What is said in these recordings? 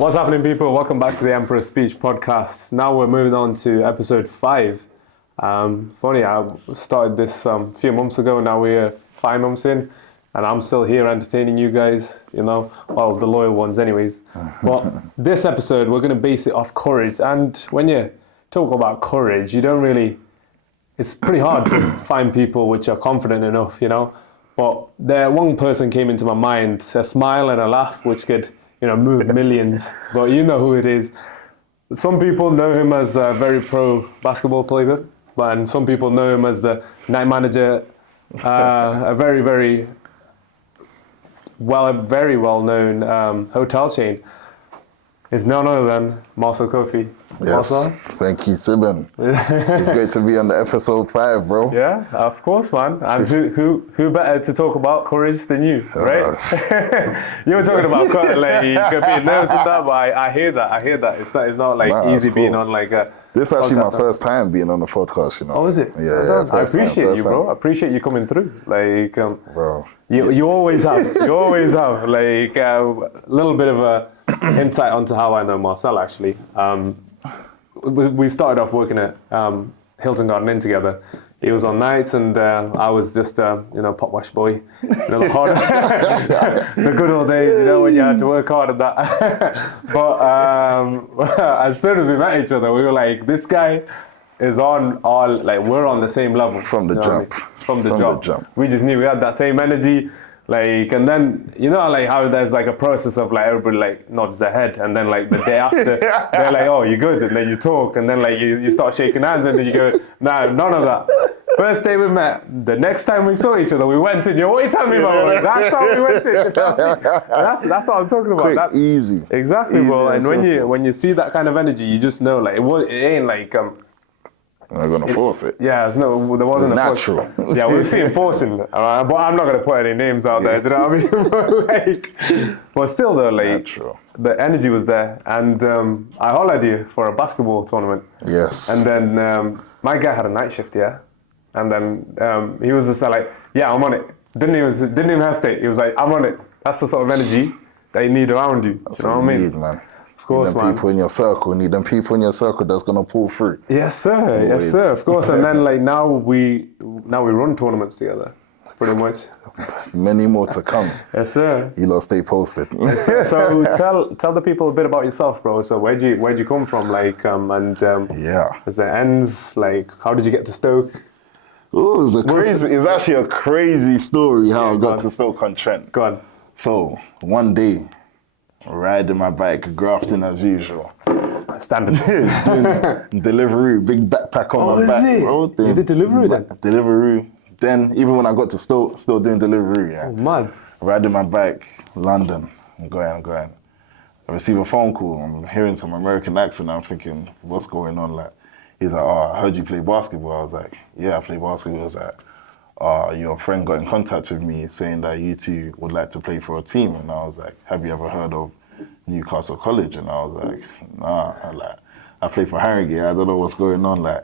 What's happening, people? Welcome back to the Emperor's Speech podcast. Now we're moving on to episode 5. Funny, I started this a few months ago. Now we're 5 months in, and I'm still here entertaining you guys, the loyal ones anyways. But this episode, we're going to base it off courage. And when you talk about courage, it's pretty hard to find people which are confident enough, But one person came into my mind, a smile and a laugh, which could move millions, but you know who it is. Some people know him as a very pro basketball player, and some people know him as the night manager, a very, very well known hotel chain. It's none other than Marcel Kofi. Yes, Marcel? Thank you, Cybin. It's great to be on the episode 5, bro. Yeah, of course, man. And who better to talk about courage than you, right? You were talking about courage, like you could be nervous and that, but I hear that. It's not like easy being on like a. This is actually my first time being on the podcast, Oh, is it? Yeah. I appreciate you, bro. I appreciate you coming through. Like, bro. You always have. Like a little bit of a insight onto how I know Marcel. Actually, we started off working at Hilton Garden Inn together. He was on nights, and I was just pot wash boy. The good old days, when you had to work hard at that. But as soon as we met each other, we were like, this guy is we're on the same level. From the jump. From the jump. We just knew we had that same energy. And then, how there's like a process of like everybody like nods their head, and then like the day after, they're like, oh, you're good, and then you talk, and then like you start shaking hands, and then you go, nah, none of that. First day we met, the next time we saw each other, we went in, what are you telling me about? That's how we went in. That's what I'm talking about. Quick, easy. Exactly, bro. And when you see that kind of energy, you just know like it ain't like I'm not gonna force it. Yeah, there wasn't natural. A force. Yeah, we've seen forcing, but I'm not gonna put any names out there. Do you know what I mean? But still, though, natural. The energy was there, and I hollered you for a basketball tournament. Yes. And then my guy had a night shift, yeah, and then he was just like, yeah, I'm on it. Didn't even hesitate. He was like, I'm on it. That's the sort of energy that you need around you. That's you know what what I you mean? need, man. Of course, need them people in your circle. Need them people in your circle that's gonna pull through. Yes, sir. Always. Yes, sir. Of course. And then now we run tournaments together, pretty much. Many more to come. Yes, sir. You lot stay posted. Yes, sir. So tell the people a bit about yourself, bro. So where'd you come from, Is there ends? Like, how did you get to Stoke? Oh, it's actually a crazy story how I got to Stoke-on-Trent. Go on. So one day, riding my bike, grafting as usual. Standard. Doing delivery, big backpack on my back. It? Bro, You did delivery then? Delivery. Then, even when I got to Stoke, still doing delivery, yeah. Oh, mad. Riding my bike, London, I'm going. I receive a phone call, I'm hearing some American accent, I'm thinking, what's going on? Like, he's like, oh, I heard you play basketball. I was like, yeah, I play basketball. He was like, your friend got in contact with me saying that you two would like to play for a team. And I was like, have you ever heard of Newcastle College? And I was like, nah, I play for Harrogate, I don't know what's going on.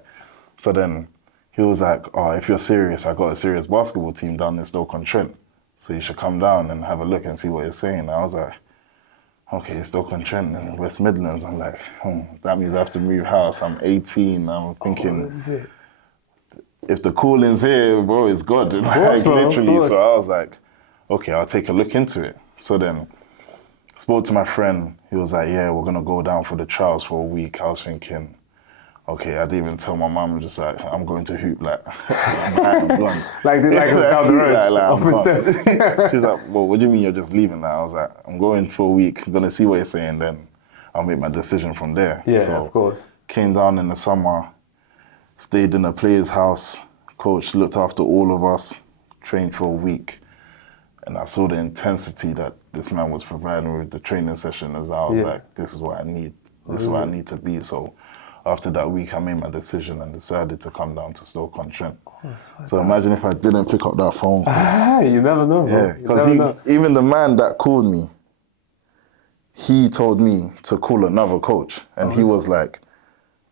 So then he was like, oh, if you're serious, I got a serious basketball team down in Stoke-on-Trent. So you should come down and have a look and see what you're saying. And I was like, okay, Stoke-on-Trent in West Midlands. I'm like, that means I have to move house. I'm 18, I'm thinking, if the calling's here, bro, it's God. Literally. So I was like, okay, I'll take a look into it. So then spoke to my friend. He was like, yeah, we're going to go down for the trials for a week. I was thinking, okay, I didn't even tell my mum. I'm just like, I'm going to hoop. I'm gone. like it was down the road. She's like, well, what do you mean you're just leaving now? I was like, I'm going for a week. I'm going to see what you're saying. Then I'll make my decision from there. Yeah, so of course. Came down in the summer. Stayed in a player's house. Coach looked after all of us, trained for a week. And I saw the intensity that this man was providing with the training session as I was like, this is what I need. This is where I need to be. So after that week, I made my decision and decided to come down to Stoke-on-Trent. So imagine if I didn't pick up that phone call. You never know, bro. Yeah, because even the man that called me, he told me to call another coach. And he was like,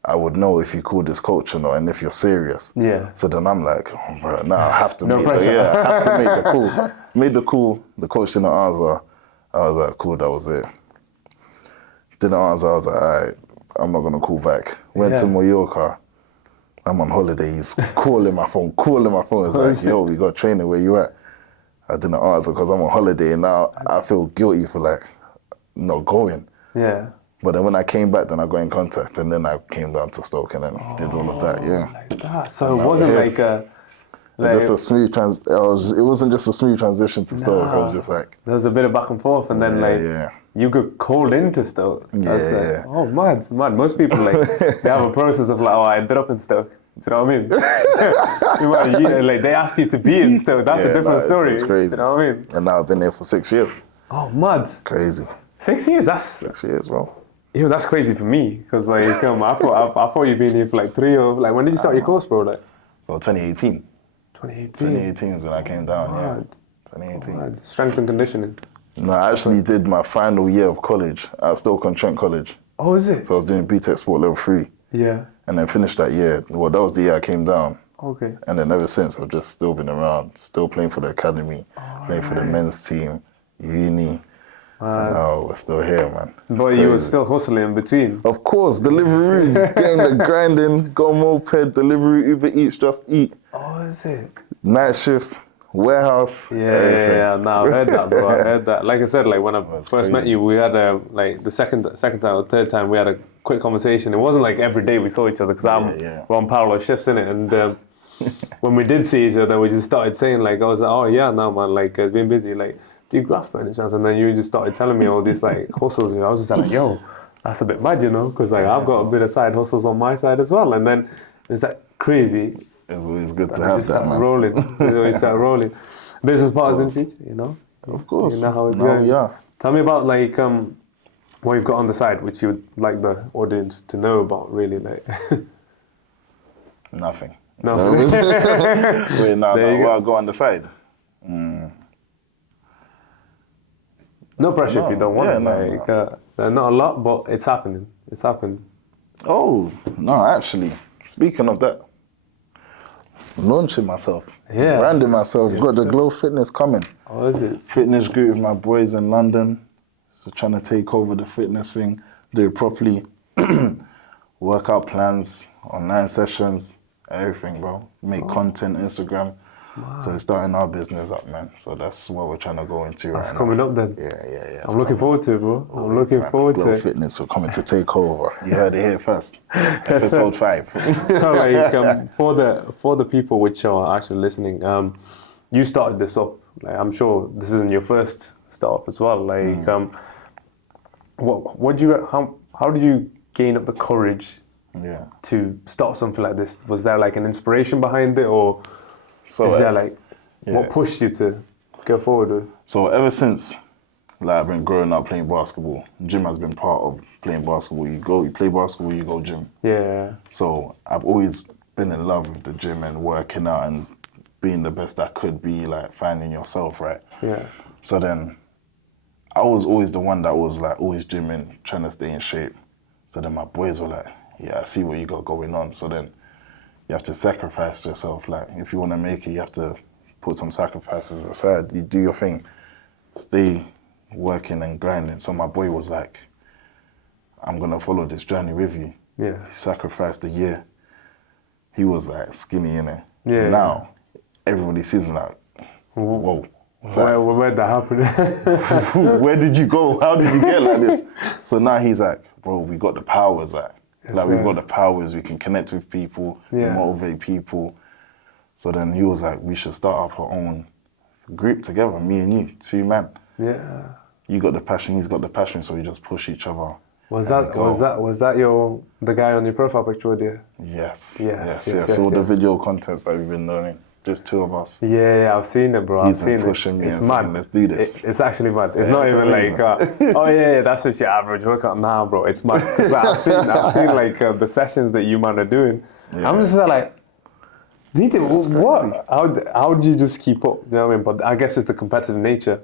I would know if you call this coach or not, and if you're serious. Yeah. So then I'm like, oh, bro, now I have to I have to make the call. Made the call, the coach didn't answer. I was like, cool, that was it. Didn't answer. I was like, all right, I'm not gonna call back. Went to Mallorca. I'm on holiday. He's calling my phone. It's like, yo, we got training. Where you at? I didn't answer because I'm on holiday, and now I feel guilty for like not going. Yeah. But then when I came back, then I got in contact, and then I came down to Stoke and then did all of that. Yeah. Like that. So it wasn't like a. Just a smooth it wasn't just a smooth transition to Stoke. I was just like, there was a bit of back and forth, and then you got called into Stoke. Yeah. Oh, mad. Most people they have a process of like, oh, I ended up in Stoke. Do you know what I mean? Like they asked you to be in Stoke. That's a different story. It's crazy. You know what I mean? And now I've been there for 6 years. Oh, mad. Crazy. 6 years. That's 6 years, bro. Yo, that's crazy for me because like I thought you've been here for like 3 or like when did you start your course, bro? Like so 2018. 2018 is when I came down. 2018. Mad. Strength and conditioning. No, I actually did my final year of college at Stoke-on-Trent College. Oh, is it? So I was doing BTEC Sport Level 3. Yeah. And then finished that year. Well, that was the year I came down. Okay. And then ever since, I've just still been around, still playing for the academy, playing for the men's team, uni. And now we're still here, man. But you were still hustling in between. Of course, delivery, getting the grinding, go moped, delivery, Uber Eats, Just Eat. Oh, is it? Night shifts, warehouse. Yeah. No, I heard that, bro. I heard that. Like I said, like when I first met you, we had like the second time or third time we had a quick conversation. It wasn't like every day we saw each other because we're on parallel shifts in it. And when we did see each other, we just started saying like, I was like, oh yeah, no man, like it's been busy. Like, do you graph by any chance? And then you just started telling me all these like hustles. You know, I was just like, yo, that's a bit mad, you know, because like I've got a bit of side hustles on my side as well. And then it's like crazy. It's always good to have that, man. We start rolling. Business partners in future, you know? Of course. You know how it's No, going. yeah. Tell me about like what you've got on the side, which you would like the audience to know about, really, like. Nothing. No. Wait, no, what I got on the side? No pressure if you don't want it. No. Not a lot, but it's happening. It's happening. Oh, no, actually, speaking of that, launching myself, branding myself, got the Glow Fitness coming. Oh, is it? Fitness group with my boys in London, so trying to take over the fitness thing, do it properly, workout plans, online sessions, everything, bro. Make content, Instagram. Wow. So it's starting our business up, man. So that's what we're trying to go into right now. That's coming up then. Yeah. I'm looking forward to it, bro. I'm looking forward to it. Fitness are coming to take over. You heard it here first. Episode 5. So like for the people which are actually listening, you started this up. Like I'm sure this isn't your first startup as well. Like how did you gain up the courage to start something like this? Was there like an inspiration behind it, or is there like what pushed you to go forward with? So ever since like I've been growing up playing basketball, gym has been part of playing basketball. You play basketball, you go gym. Yeah. So I've always been in love with the gym and working out and being the best I could be, like finding yourself, right? Yeah. So then I was always the one that was like always gymming, trying to stay in shape. So then my boys were like, yeah, I see what you got going on. So then you have to sacrifice yourself. Like if you want to make it, you have to put some sacrifices aside. You do your thing, stay working and grinding. So my boy was like, I'm gonna follow this journey with you. Yeah. He sacrificed a year. He was like skinny, innit? Yeah. Now everybody sees him like, whoa. Where'd that happen? Where did you go? How did you get like this? So now he's like, bro, we got the powers. We've got the powers. We can connect with people, motivate people. So then he was like, we should start up our own group together, me and you, 2 men. Yeah. You got the passion, he's got the passion, so we just push each other. Was that the guy on your profile picture with you? Yes. All the video contents that we've been learning. Just 2 of us. Yeah, I've seen it, bro. He's been pushing me. It's mad. Saying, let's do this. It's actually mad. It's not even like, that's just your average workout. Nah, bro, it's mad. I've seen like the sessions that you man are doing. Yeah. I'm just like, what? How do you just keep up? You know what I mean? But I guess it's the competitive nature,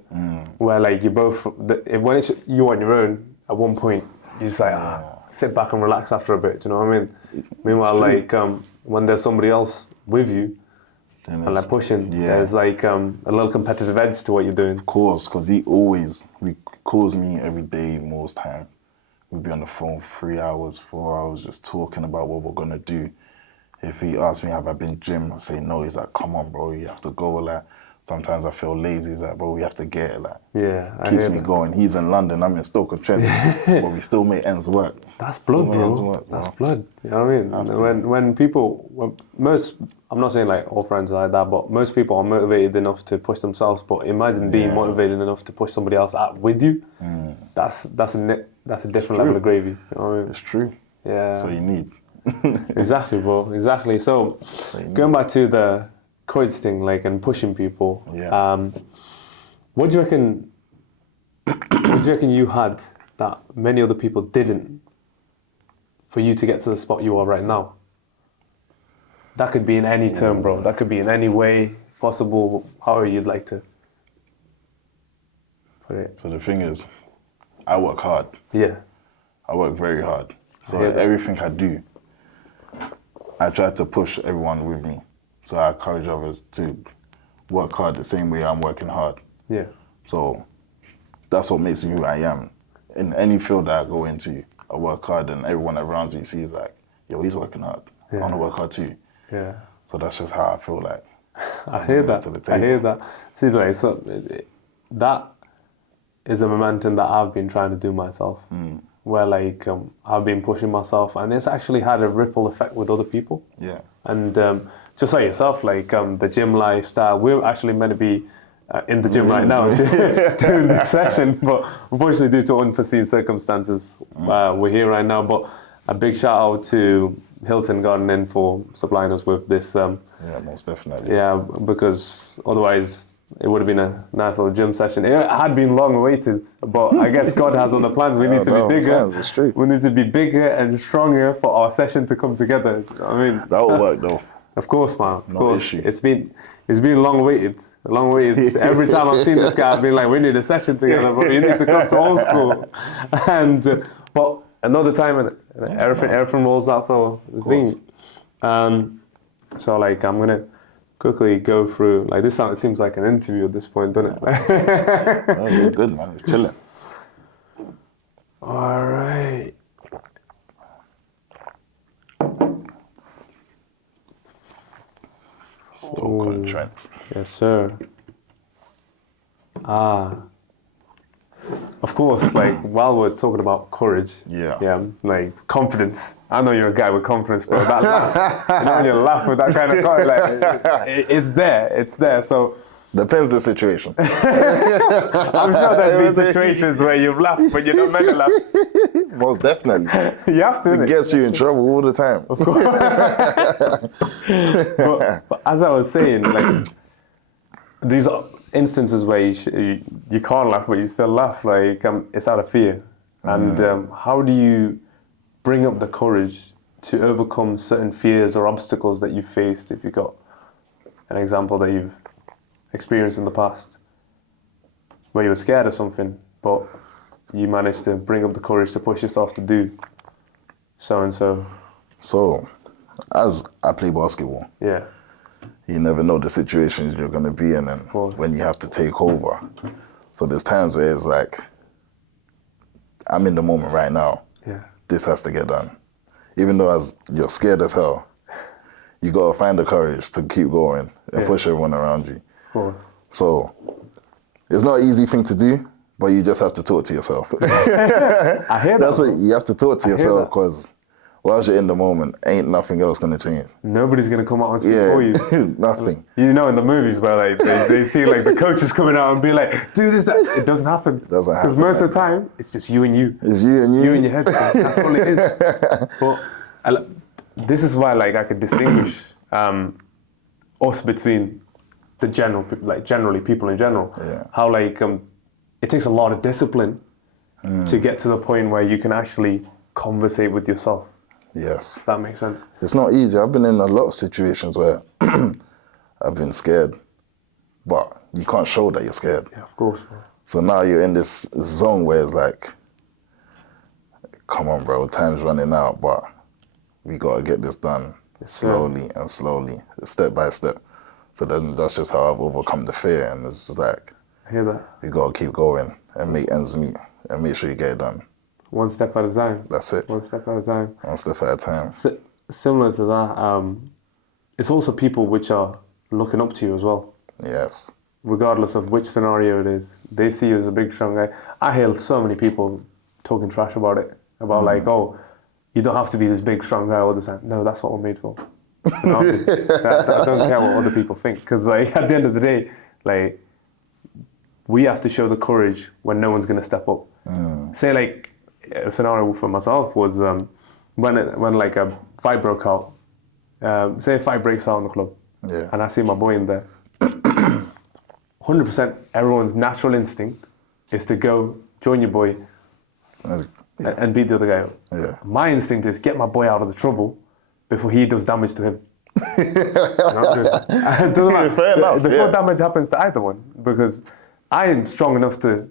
where like you both, when it's you on your own, at one point you just like sit back and relax after a bit. Do you know what I mean? Meanwhile, like when there's somebody else with you. And like pushing, there's like a little competitive edge to what you're doing. Of course, because he calls me every day most time. we'd be on the phone 3 hours, 4 hours, just talking about what we're gonna do. If he asks me, have I been gym? I say no. He's like, come on, bro, you have to go. Like, sometimes I feel lazy. He's like, bro, we have to get it. Like, keeps me going. He's in London, I'm in Stoke-on-Trent, but we still make ends work. That's blood, bro. That's blood. You know what I mean? When people, most, I'm not saying like all friends are like that, but most people are motivated enough to push themselves. But imagine being motivated enough to push somebody else out with you. That's a different level of gravy. You know what I mean? It's true. Yeah. That's what you need. Exactly, bro. Exactly. So, going back to the courage thing, like, and pushing people. Yeah. What do you reckon? What do you reckon you had that many other people didn't, for you to get to the spot you are right now? That could be in any term, bro. That could be in any way possible, however you'd like to put it. So the thing is, I work hard. Yeah. I work very hard. So everything I do, I try to push everyone with me. So I encourage others to work hard the same way I'm working hard. Yeah. So that's what makes me who I am. In any field that I go into, I work hard and everyone around me sees like, yo, he's working hard. I want to work hard too. Yeah. So that's just how I feel like. I hear that. I hear that. See, like, so that is a momentum that I've been trying to do myself. Where like I've been pushing myself, and it's actually had a ripple effect with other people. Yeah. And just like yourself, like the gym lifestyle, we're actually meant to be in the gym right now doing the session, but unfortunately due to unforeseen circumstances, we're here right now. But a big shout out to Hilton Gardening for supplying us with this. Yeah, most definitely. Yeah, because otherwise it would have been a nice little gym session. It had been long awaited, but I guess God has other plans. We need to be bigger. Plans, it's true. We need to be bigger and stronger for our session to come together. You know what I mean, that will work though. Of course, man. Of course. Issue. It's been long awaited. Long awaited. Every time I've seen this guy, I've been like, we need a session together, but you need to come to old school. And but another time, and everything rolls out for the thing. So like, I'm gonna quickly go through, like, this seems like an interview at this point, doesn't it? Oh, you're good, man. You're chilling. All right. Stoke-on-Trent. Yes, sir. Of course, like, while we're talking about courage, like confidence. I know you're a guy with confidence, bro. That laugh, you know, when you laugh with that kind of courage, like, it's there. So depends the situation. I'm sure there's been situations where you've laughed, but you're not meant to laugh. Most definitely. You have to. It gets you in trouble all the time. Of course. but as I was saying, like, these are instances where you can't laugh, but you still laugh. Like, it's out of fear. And how do you bring up the courage to overcome certain fears or obstacles that you faced? If you got an example that you've experienced in the past, where you were scared of something, but you managed to bring up the courage to push yourself to do so and so. So, as I play basketball, you never know the situations you're going to be in and when you have to take over. So there's times where it's like, I'm in the moment right now. This has to get done. Even though you're scared as hell, you got to find the courage to keep going and push everyone around you. So it's not an easy thing to do, but you just have to talk to yourself. I hear that. That's it. You have to talk to yourself because whilst you're in the moment, ain't nothing else going to change. Nobody's going to come out and speak for you. Nothing. You know, in the movies where like they see like the coaches coming out and be like, do this, that. It doesn't happen. Doesn't happen. Because most of the time, it's just you and you. It's you and you. You in your head. That's all it is. But this is why like I could distinguish us between the general people, like generally people in general. How like it takes a lot of discipline to get to the point where you can actually conversate with yourself. Yes. If that makes sense. It's not easy. I've been in a lot of situations where I've been scared, but you can't show that you're scared. Yeah, of course, bro. So now you're in this zone where it's like, come on, bro, time's running out, but we got to get this done slowly and slowly, step by step. So then that's just how I've overcome the fear. And it's just like, I hear that. You got to keep going and make ends meet and make sure you get it done. One step at a time. That's it. One step at a time. One step at a time. Similar to that, it's also people which are looking up to you as well. Yes. Regardless of which scenario it is, they see you as a big, strong guy. I hear so many people talking trash about it, about like, oh, you don't have to be this big, strong guy all the time. No, that's what we're made for. You know? I don't care what other people think, because like at the end of the day, like we have to show the courage when no one's going to step up. Say like a scenario for myself was when like a fight broke out. Say a fight breaks out in the club, and I see my boy in there. 100% everyone's natural instinct is to go join your boy and beat the other guy up. Yeah. My instinct is get my boy out of the trouble before he does damage to him. It doesn't matter. Fair enough, before damage happens to either one, because I am strong enough to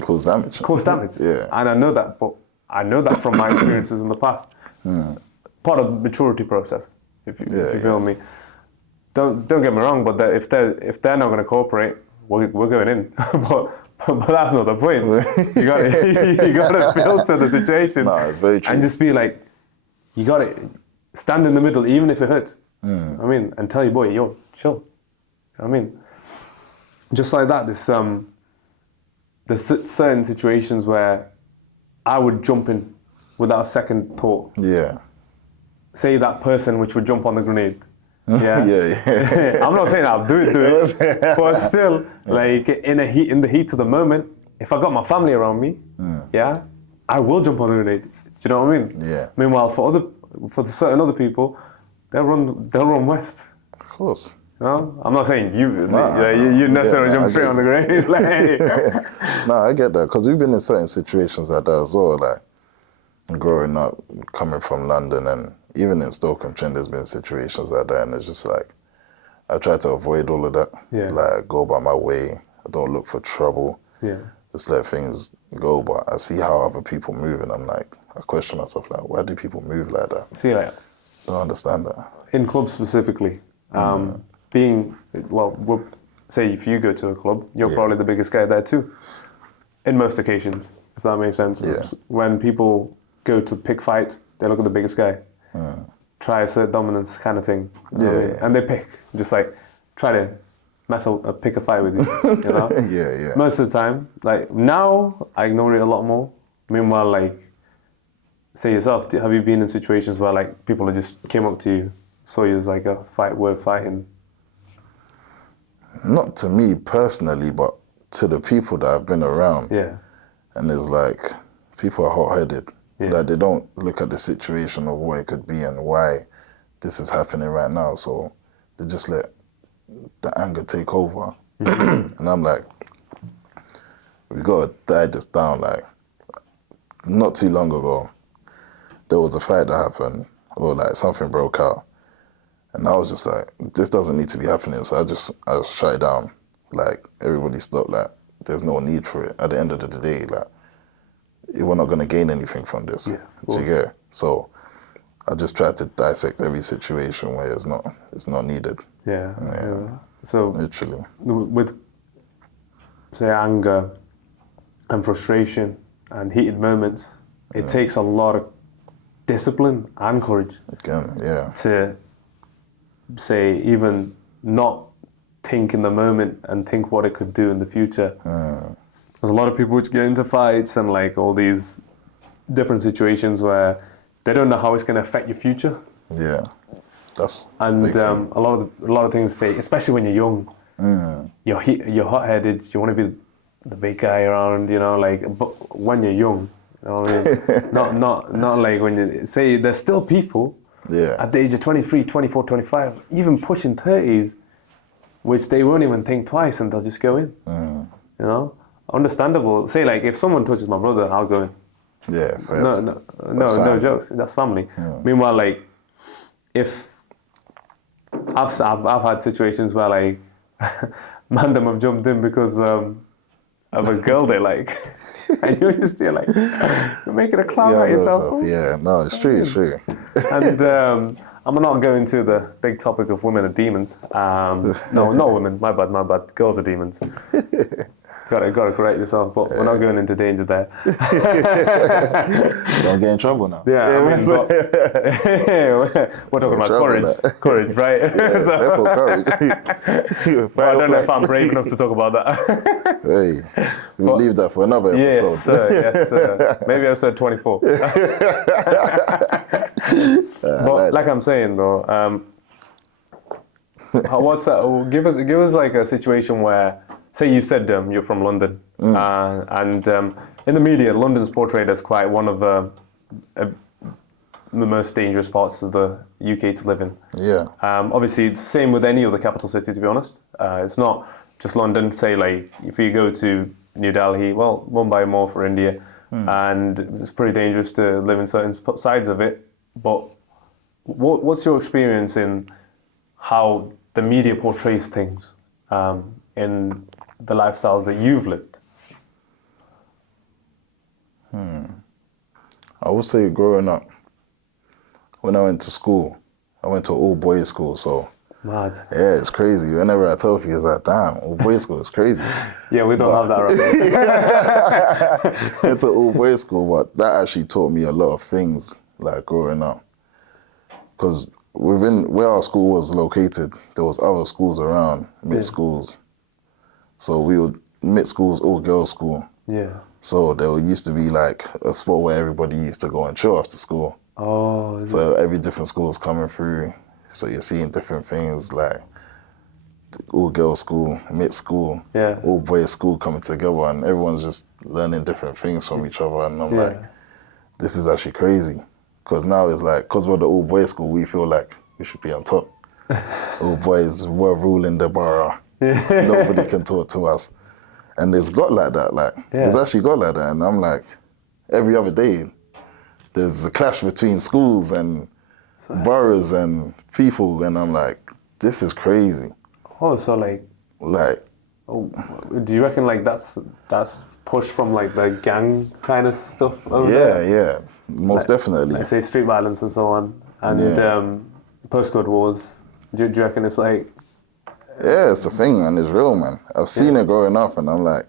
cause damage. Yeah. And I know that, but I know that from my experiences in the past. Part of the maturity process, if you feel me. Don't get me wrong, but if they're not going to cooperate, we're going in. but that's not the point. You got to filter the situation. No, it's very true. And just be like, you got to stand in the middle, even if it hurts. I mean, and tell your boy, yo, chill. I mean, just like that. There's certain situations where I would jump in without a second thought. Yeah. Say that person which would jump on the grenade. Yeah. Yeah. I'm not saying I'll do it, but still, like in the heat of the moment, if I got my family around me, I will jump on the grenade. Do you know what I mean? Yeah. Meanwhile, for certain other people, they'll run west. Of course. No, I'm not saying you necessarily jump straight on the grenade. Like, no, I get that, because we've been in certain situations like that as well. Like growing up, coming from London, and even in Stoke-on-Trent, there's been situations like that, and it's just like I try to avoid all of that. Yeah. Like go by my way. I don't look for trouble. Yeah. Just let things go. But I see how other people move, and I'm like, I question myself, like, why do people move like that? See, like Don't understand that. in clubs specifically, say if you go to a club, you're probably the biggest guy there too. In most occasions, if that makes sense. Yeah. When people go to pick fight, they look at the biggest guy. Try assert dominance kind of thing. You know what I mean? And they pick, just like try to pick a fight with you. You know? Yeah. Most of the time, like now, I ignore it a lot more. Meanwhile, like, say yourself, have you been in situations where like people just came up to you, saw you as like a fight worth fighting? Not to me personally, but to the people that I've been around. Yeah. And it's like, people are hot-headed. Yeah. Like they don't look at the situation of what it could be and why this is happening right now. So they just let the anger take over. And I'm like, we got to die this down. Like, not too long ago, there was a fight that happened, or like something broke out. And I was just like, this doesn't need to be happening. So I just shut it down. Like, everybody stopped. Like, there's no need for it. At the end of the day, like, we're not going to gain anything from this. Yeah, Do you get it? So I just try to dissect every situation where it's not needed. Yeah. So literally, with say anger and frustration and heated moments, it takes a lot of discipline and courage. Again, yeah. To say even not think in the moment and think what it could do in the future. There's a lot of people which get into fights and like all these different situations where they don't know how it's going to affect your future. Yeah, that's and a lot of things say, especially when you're young, you're hot-headed. You want to be the big guy around, you know, like. But when you're young, you know what I mean? not like when you say there's still people at the age of 23, 24, 25, even pushing 30s, which they won't even think twice and they'll just go in. You know. Understandable. Say like if someone touches my brother, I'll go in. Yeah, no jokes. That's family. Meanwhile, like if I've had situations where like man them have jumped in because of a girl they like, and you're just there like you're making a clown out of yourself. Yeah, no, it's true. And I'm not going to the big topic of women are demons. No, not women. My bad. Girls are demons. Gotta correct yourself, but we're not going into danger there. Don't get in trouble now. Yeah, I mean, but, we're talking about courage, right? Yeah, So, therefore courage. but I don't know if I'm brave enough to talk about that. Hey, we'll leave that for another episode. Yes, sir. Yes, sir. Maybe episode 24. But like I'm saying though, what's that? Give us like a situation where, say you said you're from London, and in the media, London's portrayed as quite one of the most dangerous parts of the UK to live in. Yeah. Obviously, it's the same with any other capital city, to be honest. It's not just London. Say like if you go to New Delhi, well, Mumbai more for India, and it's pretty dangerous to live in certain sides of it. But what's your experience in how the media portrays things in the lifestyles that you've lived? I would say growing up, when I went to school, I went to all boys school, so Mad. yeah, it's crazy. Whenever I tell people, it's like, damn, all boys school is crazy. Yeah, we don't have that right. Went to all boys school, but that actually taught me a lot of things, like growing up. Because within where our school was located, there was other schools around, mixed schools. So we would, mixed schools, all girls school. Yeah. So there used to be like a spot where everybody used to go and chill after school. Oh. So every different school is coming through. So you're seeing different things like all girls school, mixed school, all boys school coming together, and everyone's just learning different things from each other. And I'm like, this is actually crazy. Because now it's like, because we're the all boys school, we feel like we should be on top. All boys, we're ruling the borough. Nobody can talk to us. And it's got like that, it's actually got like that. And I'm like, every other day, there's a clash between schools and boroughs and people, and I'm like, this is crazy. Oh, so like, do you reckon like that's pushed from like the gang kind of stuff over there? Yeah, most definitely. Like say street violence and so on, and postcode wars. Do you reckon it's like? Yeah, it's a thing, man. It's real, man. I've seen it growing up, and I'm like,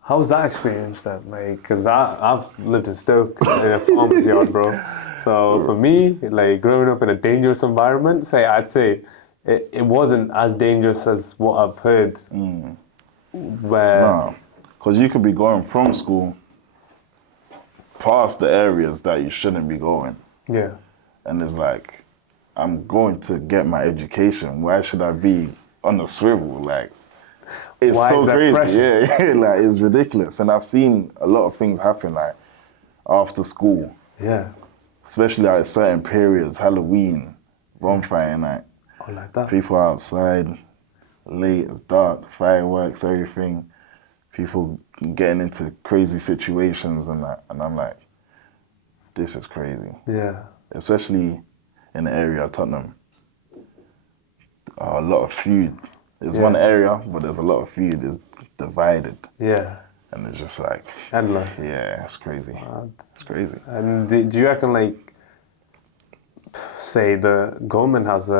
how was that experience then? Like, because I've lived in Stoke in a farmer's yard, bro. So for me, like growing up in a dangerous environment, I'd say it wasn't as dangerous as what I've heard. Where because you could be going from school past the areas that you shouldn't be going. Yeah. And it's like, I'm going to get my education. Why should I be on the swivel? Like, it's so crazy. Pressure? Yeah, like it's ridiculous. And I've seen a lot of things happen like after school. Yeah. Especially at certain periods, Halloween, bonfire night. Oh, like that. People outside, late, it's dark, fireworks, everything. People getting into crazy situations and that. And I'm like, this is crazy. Yeah. Especially in the area of Tottenham. A lot of feud. It's one area, but there's a lot of feud. It's divided. Yeah. And it's just like... endless. Yeah, it's crazy. It's crazy. And do you reckon, like, say the government has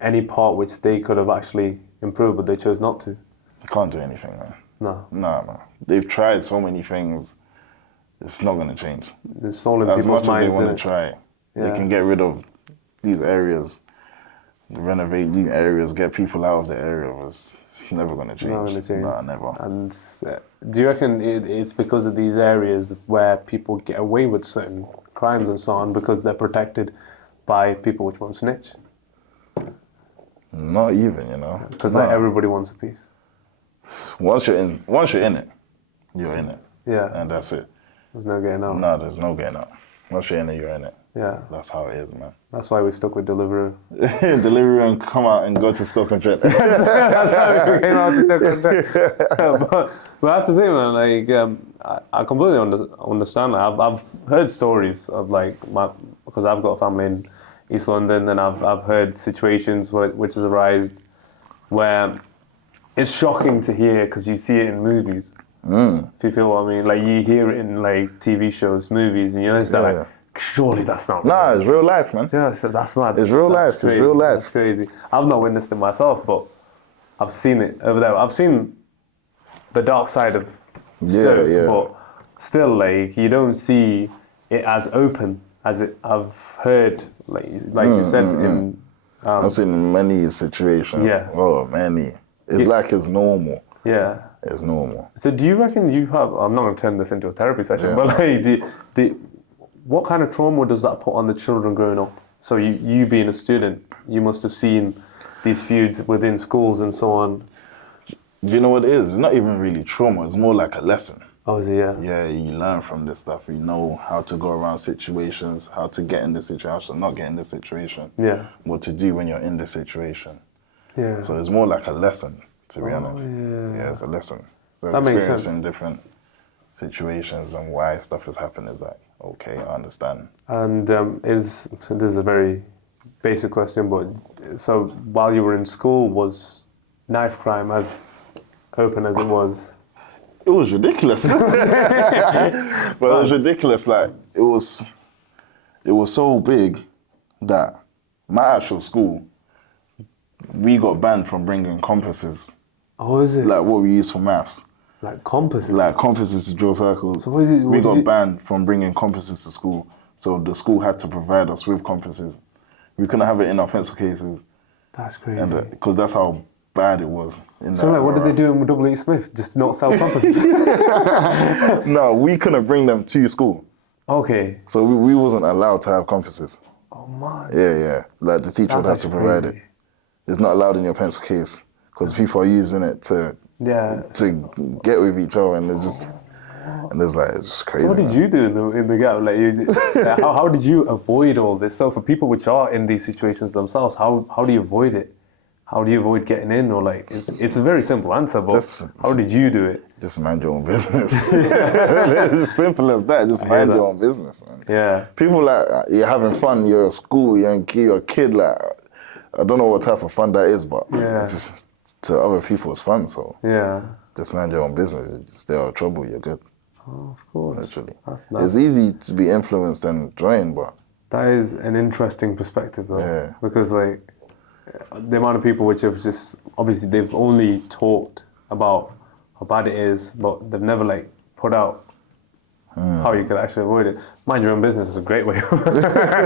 any part which they could have actually improved, but they chose not to? You can't do anything, man. No. No. They've tried so many things. It's not going to change. It's all in people's minds. As much as they want to try, they can get rid of these areas, renovate new areas, get people out of the area. It's never going to change. Not going to change. No, never. And do you reckon it's because of these areas where people get away with certain crimes and so on because they're protected by people which won't snitch? Not even, you know. Because like everybody wants a piece. Once you're in it, you're in it. Yeah. And that's it. There's no getting out. No, there's no getting out. Once you're in it, you're in it. Yeah. That's how it is, man. That's why we stuck with Deliveroo. Deliveroo and come out and go to Stoke-on-Trent. That's why we came out to Stoke-on-Trent. but that's the thing, man. Like, I completely understand that. I've heard stories of like, because I've got a family in East London, and I've heard situations which has arisen where it's shocking to hear because you see it in movies. If you feel what I mean, like you hear it in like TV shows, movies, and you're just like, surely that's not. Nah, it's real life, man. Yeah, that's mad. It's real life. It's real life. That's crazy. I've not witnessed it myself, but I've seen it over there. I've seen the dark side of Yeah, Stoke, yeah. but still, like, you don't see it as open as it. I've heard, like you said, in I've seen many situations. Yeah. Oh, many. It's like it's normal. yeah. It's normal. So, do you reckon you have? I'm not going to turn this into a therapy session, Yeah. but like, what kind of trauma does that put on the children growing up? So, you being a student, you must have seen these feuds within schools and so on. You know what it is? It's not even really trauma. It's more like a lesson. Oh, is it? Yeah. Yeah, you learn from this stuff. You know how to go around situations, how to get in this situation, how to not get in this situation. Yeah. What to do when you're in this situation. Yeah. So it's more like a lesson, to be honest. Yeah. Yeah, it's a lesson. So That makes sense. experiencing different situations and why stuff is happening is like, okay, I understand. And this is a very basic question, but so while you were in school, was knife crime as open as it was? It was ridiculous. But it was ridiculous. Like, it was so big that my actual school, we got banned from bringing compasses, Oh, is it? like what we use for maths. Like compasses? Like compasses to draw circles. So what is it- we what got did you- banned from bringing compasses to school. So the school had to provide us with compasses. We couldn't have it in our pencil cases, That's crazy. and because that's how bad it was. So like, what did they do in W. E. Smith? Just not sell compasses? No, we couldn't bring them to school. Okay. So we wasn't allowed to have compasses. Oh my. Yeah. Like the teacher would have That's to actually provide crazy. it. It's not allowed in your pencil case because people are using it to Yeah. get with each other, and it's just it's just crazy. So what did man. you do in the gap? Like, how did you avoid all this? So for people which are in these situations themselves, how do you avoid it? How do you avoid getting in? Or like, it's a very simple answer, but how did you do it? Just mind your own business. It's as simple as that. Just mind your own business, man. Yeah. People like, you're having fun, you're at school, you're a kid, like, I don't know what type of fun that is, but Yeah. just to other people it's fun, so Yeah. just mind your own business. You stay out of trouble, you're good, Oh, of course. literally. That's nice. It's easy to be influenced and joined, but That is an interesting perspective, though. Yeah. Because, like, the amount of people which have just, obviously, they've only talked about how bad it is, but they've never, like, put out how you could actually avoid it. Mind your own business is a great way.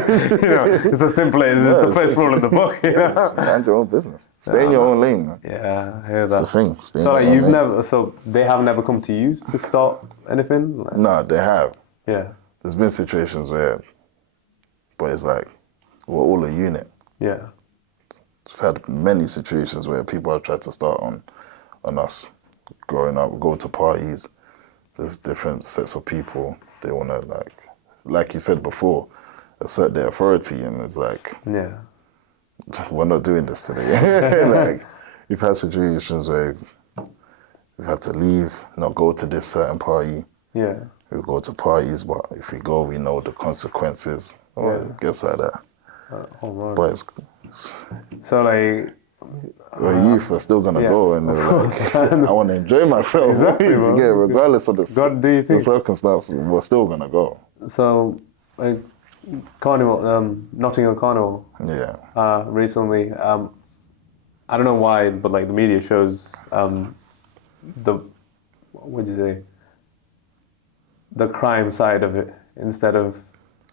It's as simple as it's the first rule of the book. You know? just mind your own business. Stay in your own lane, man. Yeah, I hear That's the that. thing. Stay in So, your like, own you've lane. never, so they have never come to you to start anything? Like, No, they have. yeah, There's been situations where, but it's like, we're all a unit. yeah, I've had many situations where people have tried to start on us growing up, go to parties. There's different sets of people. They want to, like you said before, assert their authority, and it's like, yeah. we're not doing this today. Like, we've had situations where we've had to leave, not go to this certain party. Yeah. We go to parties, but if we go, we know the consequences. Or Yeah. it gets like that. Oh, man. But it's, So, like, we're youth, we're still gonna yeah, go, and they're like, I want to enjoy myself. Exactly, You bro. get, regardless of God, do you the think? circumstance, we're still gonna go. So, like, Carnival, Notting Hill Carnival, Yeah, recently, I don't know why, but like the media shows what'd you say? The crime side of it instead of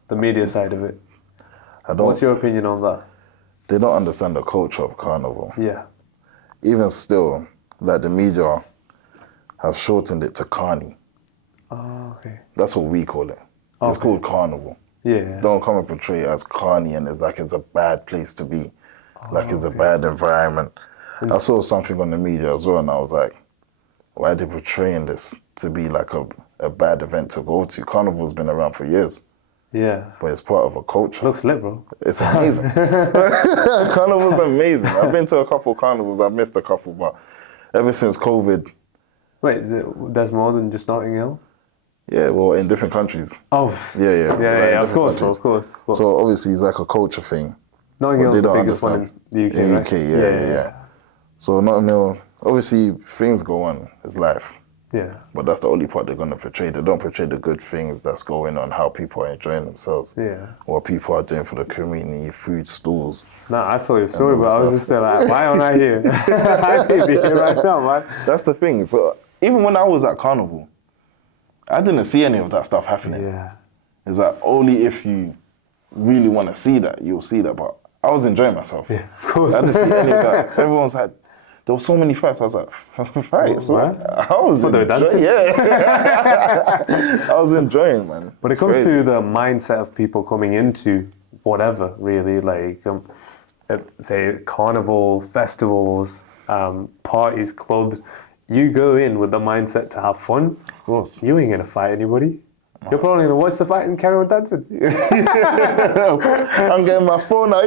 the media side of it. What's your opinion on that? They don't understand the culture of carnival. Yeah. Even still, like the media have shortened it to carny. Oh, okay. That's what we call it. It's Okay. called carnival. Yeah. Don't come and portray it as carny and it's like it's a bad place to be, like it's a bad environment. I saw something on the media as well, and I was like, why are they portraying this to be like a bad event to go to? Carnival's been around for years, Yeah. but it's part of a culture. Looks lit, bro. It's amazing. Carnival's amazing. I've been to a couple of carnivals, I've missed a couple, but ever since COVID, Wait, there's more than just Notting Hill? yeah, well, in different countries. Oh. Yeah, Yeah, like in of different course, bro, countries. of course. Well, So obviously it's like a culture thing. Notting But Hill's they the don't biggest one in understand. the UK, In right? UK, yeah. So Notting Hill, obviously things go on, it's life. Yeah. But that's the only part they're going to portray. They don't portray the good things that's going on, how people are enjoying themselves. Yeah. What people are doing for the community, food stalls. Nah, I saw your story, but I was stuff. just there like, why am I here? I need to be here right now, man. That's the thing. So even when I was at Carnival, I didn't see any of that stuff happening. Yeah. It's like only if you really want to see that, you'll see that. But I was enjoying myself. Yeah, of course. I didn't see any of that. Everyone's like, there were so many fights. I was like, fights? What? I was enjoying. Yeah. I was enjoying, man. When it comes to the mindset of people coming into whatever, really, like, say, carnival, festivals, parties, clubs, you go in with the mindset to have fun. Of course. You ain't going to fight anybody. You're probably going to watch the fight and carry on dancing. I'm getting my phone out.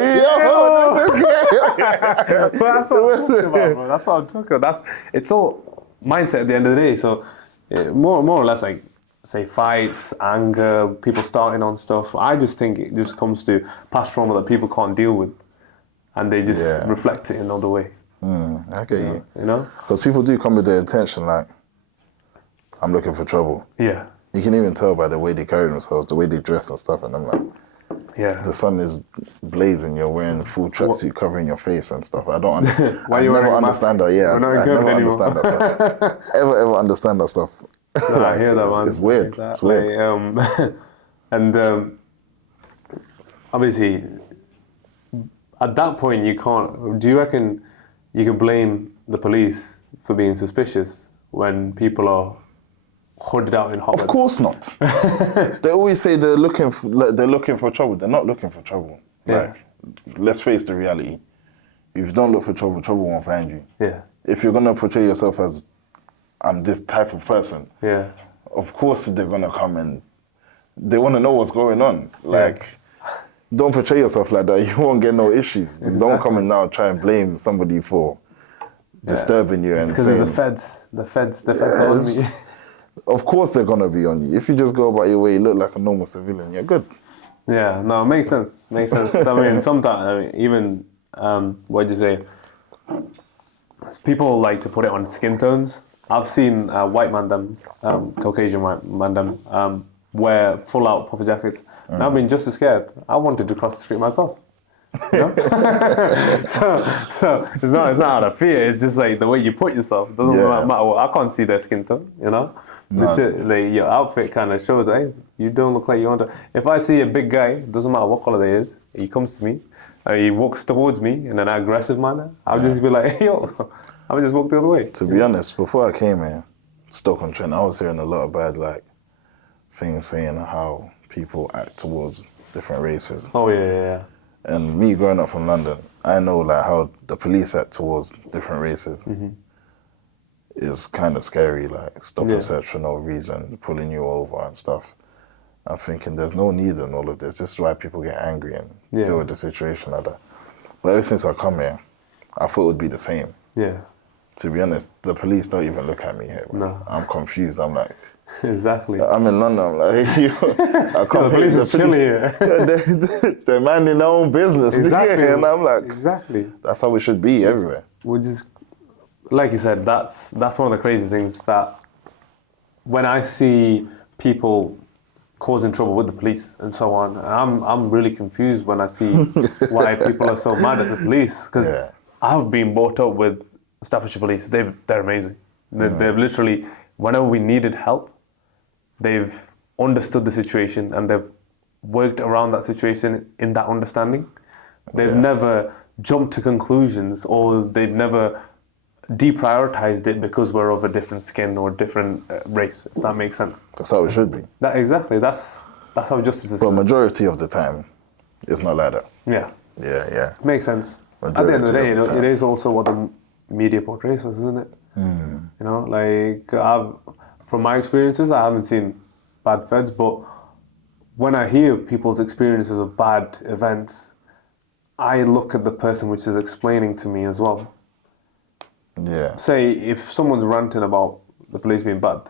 But that's what I'm talking about, bro. That's what I'm talking about. It's all mindset at the end of the day. So more or less like, say, fights, anger, people starting on stuff. I just think it just comes to past trauma that people can't deal with. And they just reflect it in another way. I get you. You know? Because people do come with their intention like, I'm looking for trouble. Yeah. You can even tell by the way they carry themselves, the way they dress and stuff. And I'm like, yeah, the sun is blazing, you're wearing full tracksuit covering your face and stuff. I don't understand. Why you never understand that. Yeah, I never understand that stuff. ever understand that stuff. No, I hear that, man. It's weird. It's weird. Like, and obviously, at that point, you can't. Do you reckon you can blame the police for being suspicious when people are hooded out in hot weather? Of course not. They always say they're looking for trouble. They're not looking for trouble. Yeah. Like, let's face the reality. If you don't look for trouble, trouble won't find you. Yeah. If you're gonna portray yourself as I'm this type of person, of course they're gonna come and they want to know what's going on. Like, don't portray yourself like that. You won't get no issues. Exactly. Don't come and now try and blame somebody for disturbing you. It's because it's the feds. The feds on me. Of course they're gonna be on you. If you just go about your way, you look like a normal civilian, you're good. Yeah, no, it makes sense. Makes sense. I mean, sometimes, even, what do you say? People like to put it on skin tones. I've seen white man them, Caucasian white man them, wear full out puffer jackets. And I've been just as scared. I wanted to cross the street myself. You know? so it's not out of fear. It's just like the way you put yourself. It doesn't matter what. I can't see their skin tone. You know, like your outfit kind of shows. Hey, you don't look like you want to. If I see a big guy, doesn't matter what color they is, he comes to me, he walks towards me in an aggressive manner. I'll just be like, hey, yo, I'll just walk the other way. To be honest, before I came here, Stoke-on-Trent, I was hearing a lot of bad things saying how people act towards different races. Oh yeah. And me growing up from London, I know how the police act towards different races is kind of scary. Like stop and search for no reason, pulling you over and stuff. I'm thinking there's no need in all of this. This is why people get angry and deal with the situation like that. But ever since I come here, I thought it would be the same. Yeah. To be honest, the police don't even look at me here. No. I'm confused. I'm like, exactly. I'm in London. I'm like, I can't the police is chilling here. They're minding their own business. Exactly. And I'm like, exactly. That's how it should be everywhere. Which is, like you said, that's one of the crazy things that when I see people causing trouble with the police and so on, I'm really confused when I see why people are so mad at the police, because I've been brought up with Staffordshire Police. They're amazing. They've literally, whenever we needed help, they've understood the situation and they've worked around that situation in that understanding. They've never jumped to conclusions, or they've never deprioritized it because we're of a different skin or different race, if that makes sense. That's how it should be. Exactly. That's how justice is. But majority of the time, it's not like that. Yeah. Yeah. Makes sense. At the end of the day, it is also what the media portrays us, isn't it? You know, like from my experiences, I haven't seen bad feds, but when I hear people's experiences of bad events, I look at the person which is explaining to me as well. Yeah. Say if someone's ranting about the police being bad,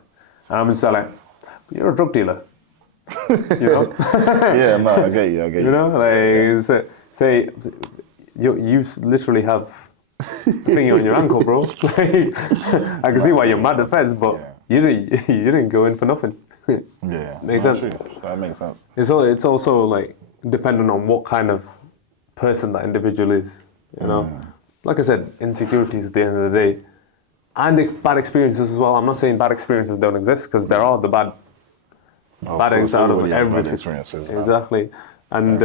and I'm just like, you're a drug dealer. You know? Yeah, no, I get you. You know, like say you literally have a thingy on your ankle, bro. Like, I can see why you're mad at feds, but you didn't go in for nothing. Yeah, makes sense. True. That makes sense. It's also like dependent on what kind of person that individual is. You know, like I said, insecurities at the end of the day and bad experiences as well. I'm not saying bad experiences don't exist, because there are the bad things out of everything. Bad experiences, man. Exactly. And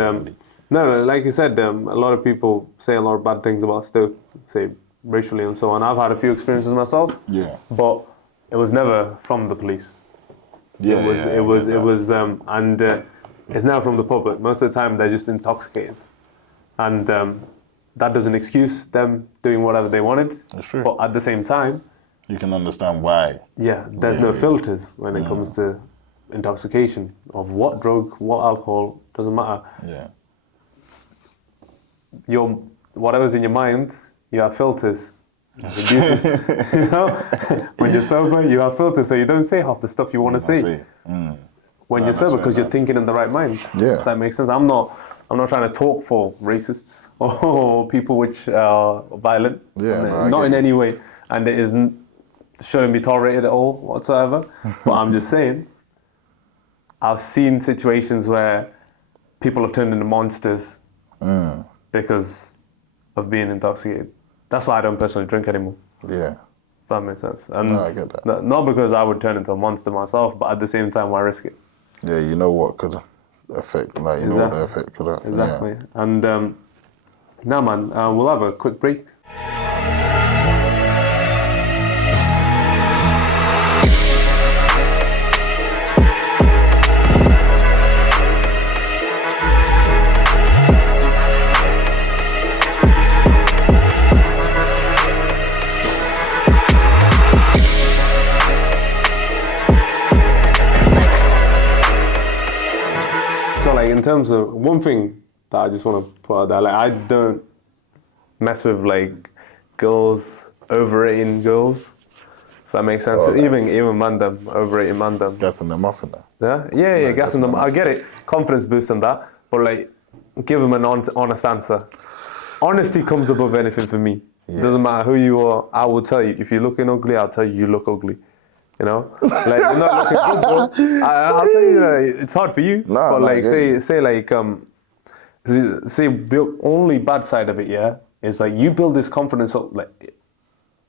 no, like you said, a lot of people say a lot of bad things about Stoke, say racially and so on. I've had a few experiences myself. Yeah. But it was never from the police. Yeah, It was, and it's now from the public. Most of the time, they're just intoxicated, and that doesn't excuse them doing whatever they wanted. That's true. But at the same time, you can understand why. yeah, there's no filters when it comes to intoxication of what drug, what alcohol, doesn't matter. Yeah. Whatever's in your mind, you have filters. Reduces, you know, when you're sober, you have filters, so you don't say half the stuff you want to say. When you're sober, because you're thinking in the right mind. Yeah. If that makes sense. I'm not trying to talk for racists or people which are violent. Yeah, not in any way, and it shouldn't be tolerated at all whatsoever. But I'm just saying, I've seen situations where people have turned into monsters because of being intoxicated. That's why I don't personally drink anymore. Yeah. If that makes sense. And No, I get that. Not because I would turn into a monster myself, but at the same time, why risk it? Yeah, you know what could affect, like, you know what the effect could have. Exactly. Yeah. And now, man, we'll have a quick break. In terms of one thing that I just want to put out there, like, I don't mess with like girls overrating girls. If that makes sense. Oh, even mandem, overrating mandem. Gassing them up in that. Yeah, gassing them. I get it, confidence boost and that, but like, give them an honest answer. Honesty comes above anything for me. Yeah. Doesn't matter who you are. I will tell you. If you're looking ugly, I'll tell you you look ugly. You know, like, you're not looking good, bro. I'll tell you, it's hard for you. But like, say the only bad side of it, yeah, is like you build this confidence up, like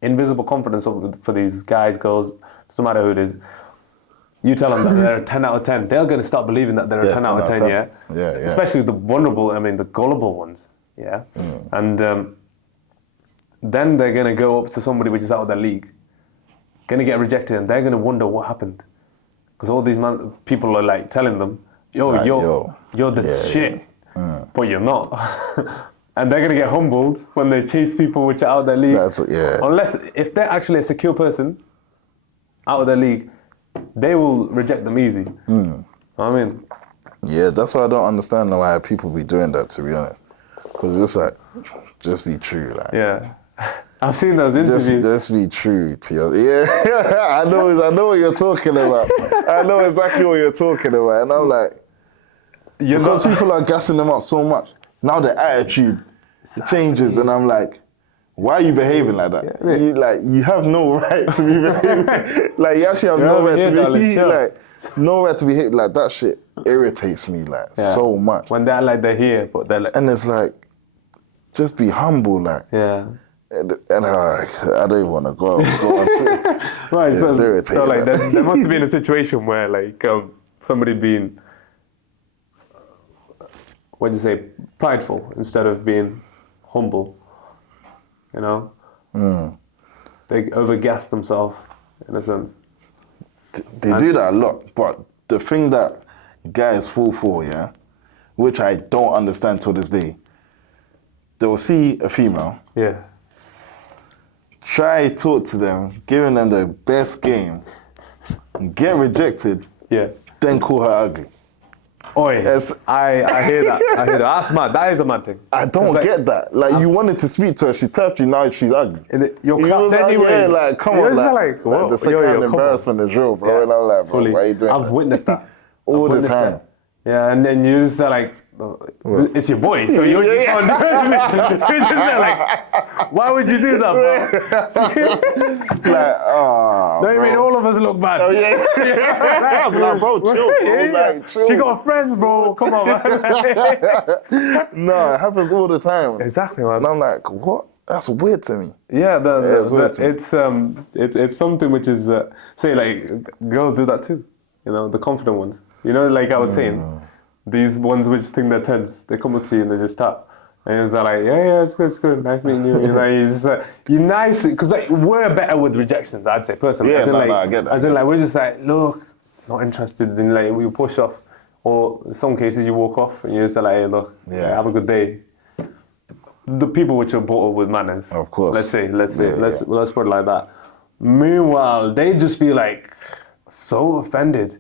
invisible confidence up for these guys, girls, doesn't matter who it is. You tell them that they're a 10 out of 10, they're going to start believing that they're a 10 out of 10, yeah? Yeah. Especially the vulnerable, the gullible ones, yeah? And then they're going to go up to somebody which is out of their league, going to get rejected, and they're going to wonder what happened. Because all these people are like telling them, you're the shit, but you're not. And they're going to get humbled when they chase people which are out of their league. Unless, if they're actually a secure person out of their league, they will reject them easy. Yeah, that's why I don't understand why people be doing that, to be honest. Because it's just like, just be true. Like. Yeah. I've seen those interviews. Just be true to your... Yeah, I know what you're talking about. I know exactly what you're talking about. And I'm like, because people are gassing them up so much, now their attitude changes, and I'm like, why are you behaving like that? Yeah. You have no right to be behaving. Like, you actually have no right to be no right to behave like that. Shit irritates me so much. When they're like they're here, but they're like, and it's like, just be humble, like. Yeah. And I don't even want to go on. Right, so like there must have been a situation where like somebody being, what do you say, prideful instead of being humble, you know? They overgas themselves in a sense. They do that a lot, but the thing that guys fall for, yeah, which I don't understand till this day, they'll see a female, try talk to them, giving them the best game, get rejected, then call her ugly. Oi, I hear that. That's mad. That is a mad thing. I don't get that. Like, you wanted to speak to her, she tapped you, now she's ugly. You're clapped anyway. Yeah, like, come on. Like the second-hand embarrassment is real, bro. And I'm like, bro, why are you doing I've witnessed that. All the time. Yeah, and then you just like, it's your boy, so you can't do anything. You're just there like, why would you do that, bro? Like, oh, no, you mean all of us look bad. Oh, yeah. I'm like, bro, chill, bro. Like, chill. She got friends, bro. Come on, man. No, it happens all the time. Exactly, man. And I'm like, what? That's weird to me. Yeah, it's weird to me. it's something which is say like girls do that too. You know, the confident ones. You know, like I was saying, these ones which think they're tense, they come up to you and they just start. And it's like, yeah, it's good, nice meeting you. You know, you just you're nice, because like we're better with rejections, I'd say personally. Yeah, as in, like, I get that. As in like we're just like, look, not interested. Then like we push off, or in some cases you walk off and you're just like, hey, look, have a good day. The people which are brought up with manners, of course. Let's put it like that. Meanwhile, they just be like so offended,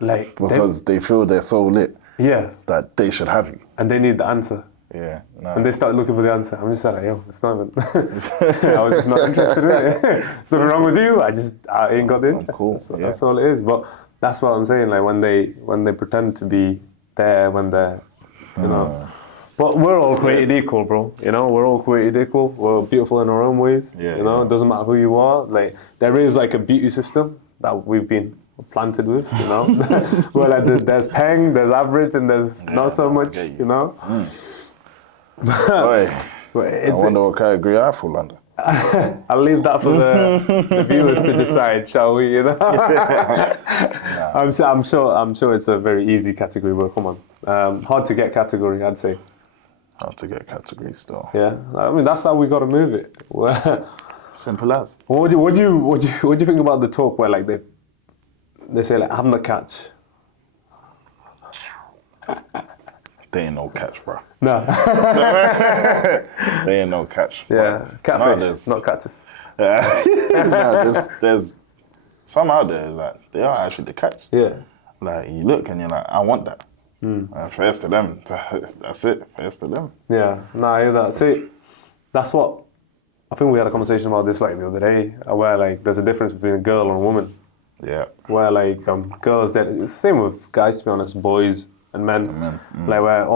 like because they feel they're so lit. Yeah, that they should have you, and they need the answer. Yeah, no. And they start looking for the answer. I'm just like, yo, it's not even. I was just not interested in it. There's nothing wrong with you. I ain't got the interest. I'm cool. That's all it is. But that's what I'm saying. Like when they pretend to be there, when they're, you know. But we're all created equal, bro. You know, we're all created equal. We're beautiful in our own ways. Yeah, you know, it doesn't matter who you are. Like there is like a beauty system that we've been planted with. You know, where like there's peng, there's average, and there's not so much. You know. Boy, I wonder what category I fall under. I'll leave that for the viewers to decide, shall we? You know, I'm sure it's a very easy category. But come on, hard to get category, I'd say. Hard to get category still. Yeah, I mean that's how we got to move it. Simple as. What do you think about the talk where like they say like I'm the catch? They ain't no catch, bro. No. They ain't no catch. Yeah, catfish, not catches. Yeah. There's some out there that they are actually the catch. Yeah. Like you look and you're like, I want that. First to them. That's it. First to them. Yeah. No, I hear that. See, that's what I think we had a conversation about this like the other day, where like there's a difference between a girl and a woman. Yeah. Where like girls, it's the same with guys, to be honest, boys and men. Like where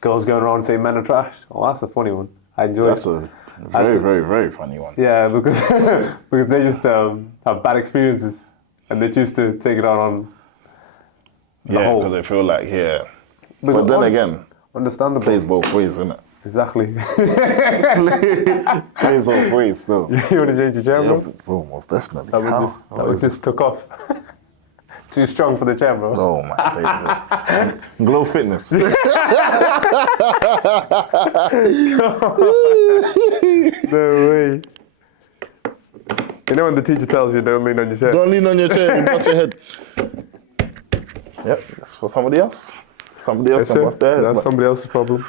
girls going around saying men are trash. Oh, that's a funny one. I enjoy That's it. a very, very funny one. Yeah, because because they just have bad experiences and they choose to take it out on the whole. Because they feel like, But then again, understandable. Plays both ways, isn't it? Exactly. Plays both ways, though. You want to change your chair, bro? Bro, most definitely. That just took off. Too strong for the chair, bro. Oh my days. Glow Fitness. No way. You know when the teacher tells you don't lean on your chair? Don't lean on your chair, you bust your head. Yep, that's for somebody else. Somebody else can bust their head. That's somebody else's problem.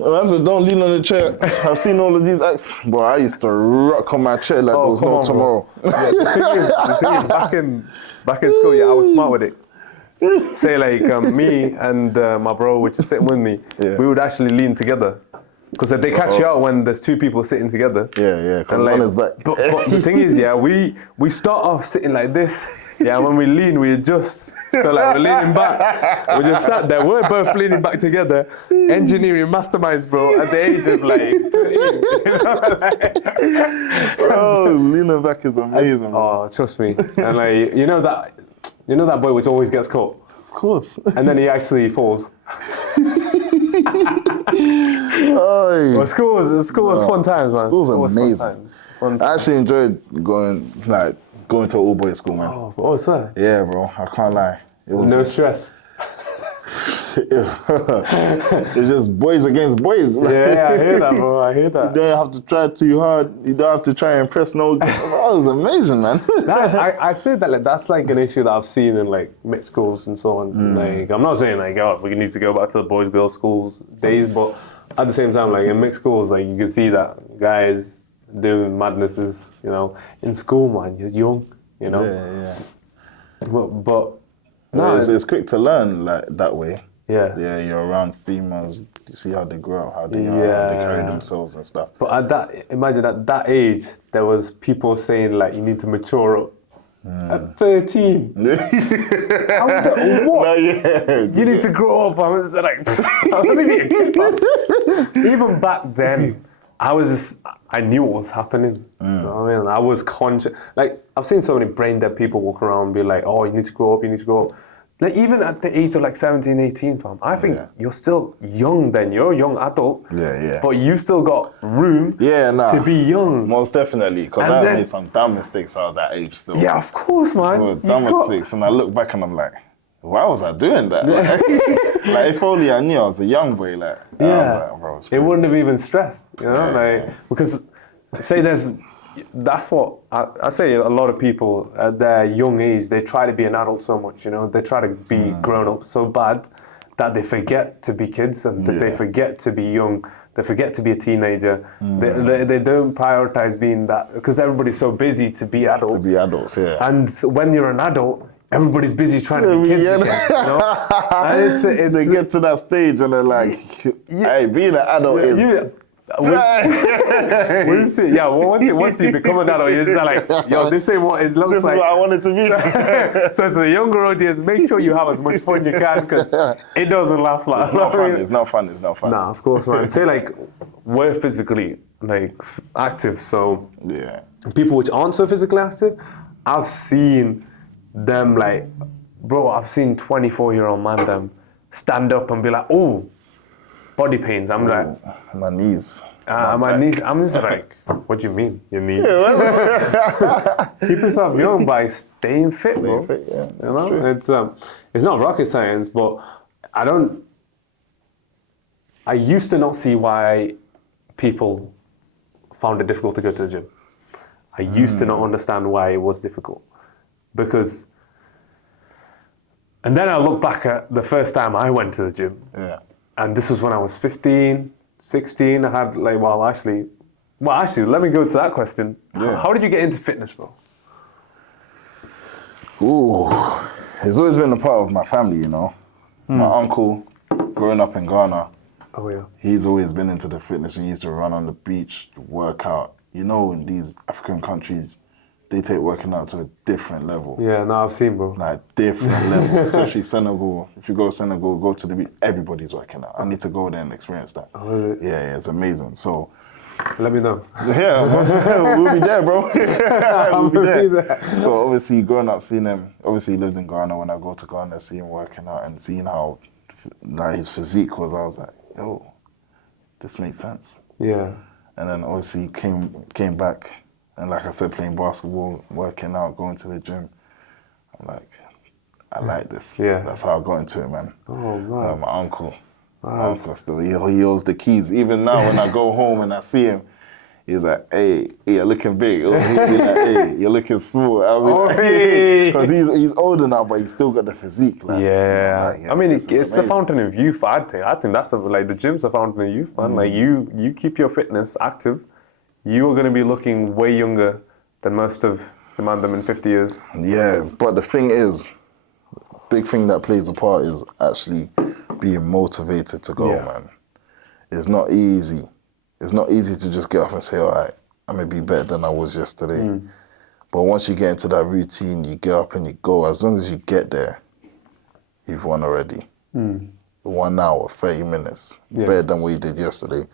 I said, don't lean on the chair. I've seen all of these acts. Boy, I used to rock on my chair like there was no tomorrow. Yeah, the thing is, back in school, I was smart with it. Say like me and my bro, which is sitting with me, we would actually lean together. Because they catch you out when there's two people sitting together. Yeah, because one is back. But the thing is, we start off sitting like this. Yeah, when we lean, we adjust. So like we're leaning back. We just sat there. We're both leaning back together, engineering masterminds, bro. At the age of like 13, you know, bro, leaning back is amazing. Oh, trust me. And like you know that boy which always gets caught. Of course. And then he actually falls. Well, school was fun times, man. School was amazing. Fun times. I actually enjoyed going to all boys school, man. Oh, swear. Yeah, bro. I can't lie. It was no stress. It's just boys against boys. Yeah, I hear that, bro. I hear that. You don't have to try too hard. You don't have to try and impress no. That was amazing, man. I feel that that's like an issue that I've seen in like mixed schools and so on. Like I'm not saying like we need to go back to the boys girls schools days, but at the same time, like in mixed schools, like you can see that guys doing madnesses. You know, in school, man, you're young. You know. Yeah. But no, it's quick to learn like that way. Yeah, you're around females, you see how they grow up, how they carry themselves and stuff. But imagine at that age, there was people saying like, you need to mature up. At 13. What? You need to grow up. I was like, even back then, I knew what was happening. You know what I mean? I was conscious. Like, I've seen so many brain dead people walk around and be like, oh, you need to grow up, you need to grow up. like even at the age of like 17, 18, fam, I think you're still young then. You're a young adult. Yeah. But you've still got room to be young. Most definitely, because I made some dumb mistakes when I was that age still. Yeah, of course, man. Well, dumb mistakes. And I look back and I'm like, why was I doing that? Like if only I knew I was a young boy, like, I was like, bro, it wouldn't have even stressed, you know? Because say that's what I say. A lot of people at their young age, they try to be an adult so much, you know. They try to be grown up so bad that they forget to be kids and that they forget to be young. They forget to be a teenager. They don't prioritize being that because everybody's so busy to be adults. To be adults, And when you're an adult, everybody's busy trying to be kids again, you know? And they get to that stage and they're like, hey, being an adult is... once you become an adult, you're just like, yo, this ain't what it looks This like. is what I want it to be. So to the younger audience, make sure you have as much fun you can because it doesn't last long. It's not fun. Nah, of course, man. Say like, we're physically like active, so people which aren't so physically active, I've seen them like, bro, I've seen 24-year-old man them stand up and be like, oh, body pains. I'm like, my knees. My knees. I'm just like, what do you mean, your knees? Keep yourself young by staying fit, bro. You know, it's not rocket science, but I used to not see why people found it difficult to go to the gym. I used to not understand why it was difficult. Because, and then I look back at the first time I went to the gym. And this was when I was 15, 16. I had like, actually, let me go to that question. How did you get into fitness, bro? Ooh, it's always been a part of my family, you know. My uncle, growing up in Ghana, he's always been into the fitness. He used to run on the beach, work out. You know, in these African countries, they take working out to a different level. Yeah, no, I've seen, bro. Like, different level, especially Senegal. If you go to Senegal, go to the beach, everybody's working out. I need to go there and experience that. Oh, is it? Yeah, it's amazing. So, let me know. Yeah, we'll be there, bro. We'll be there. So, obviously, growing up, seeing him, obviously, he lived in Ghana. When I go to Ghana, see him working out and seeing how his physique was, I was like, yo, this makes sense. Yeah. And then, obviously, came back. And like I said, playing basketball, working out, going to the gym, I'm like, I like this. Yeah. That's how I got into it, man. Oh, man. My uncle still, he holds the keys. Even now, when I go home and I see him, he's like, hey, you're looking big. Or he'll be like, hey, you're looking small. Because he's older now, but he's still got the physique. Like, I mean, it's a fountain of youth, I think that's like the gym's a fountain of youth, man. Like you keep your fitness active, you are going to be looking way younger than most of the man them in 50 years. Yeah, but the thing is, big thing that plays a part is actually being motivated to go, man. It's not easy. It's not easy to just get up and say, all right, I'm going to be better than I was yesterday. But once you get into that routine, you get up and you go. As long as you get there, you've won already. 1 hour, 30 minutes, better than what you did yesterday.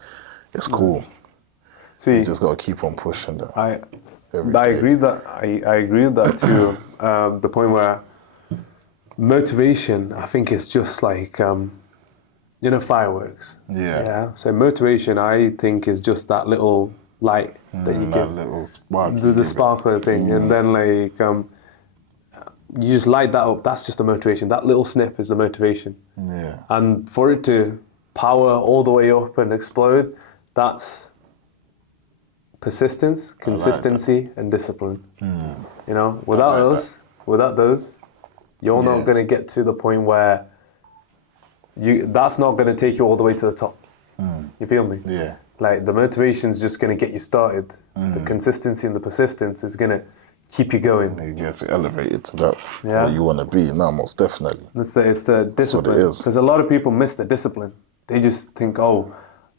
It's cool. See, you just got to keep on pushing that. I agree with that too. The point where motivation, I think, is just like, fireworks. Yeah. So motivation, I think, is just that little light that you get. That little spark. The sparkler thing. And then like, you just light that up. That's just the motivation. That little snip is the motivation. Yeah. And for it to power all the way up and explode, that's persistence, consistency, and discipline. You know, without those, you're not going to get to the point where that's not going to take you all the way to the top. You feel me? Yeah. Like the motivation's just going to get you started. The consistency and the persistence is going to keep you going. You get elevated to that where you want to be. No, most definitely. It's the discipline. Because a lot of people miss the discipline. They just think, oh,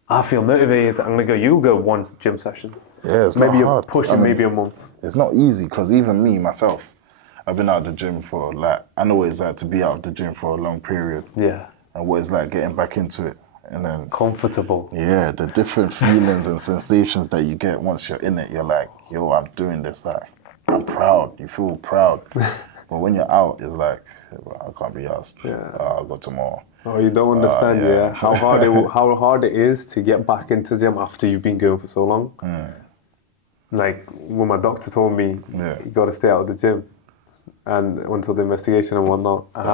I feel motivated. I'm going to go. You'll go one gym session. Yeah, it's maybe not hard. You're pushing maybe a month. It's not easy because even me, myself, I've been out of the gym for I know what it's like to be out of the gym for a long period. Yeah. And what it's like getting back into it. And then comfortable. Yeah, the different feelings and sensations that you get once you're in it. You're like, yo, I'm doing this. Like, I'm proud. You feel proud. But when you're out, it's like, but I can't be asked. Yeah. I'll go tomorrow. Oh, you don't understand, yeah. how hard it is to get back into the gym after you've been going for so long. Like when my doctor told me, you got to stay out of the gym, and until the investigation and whatnot. And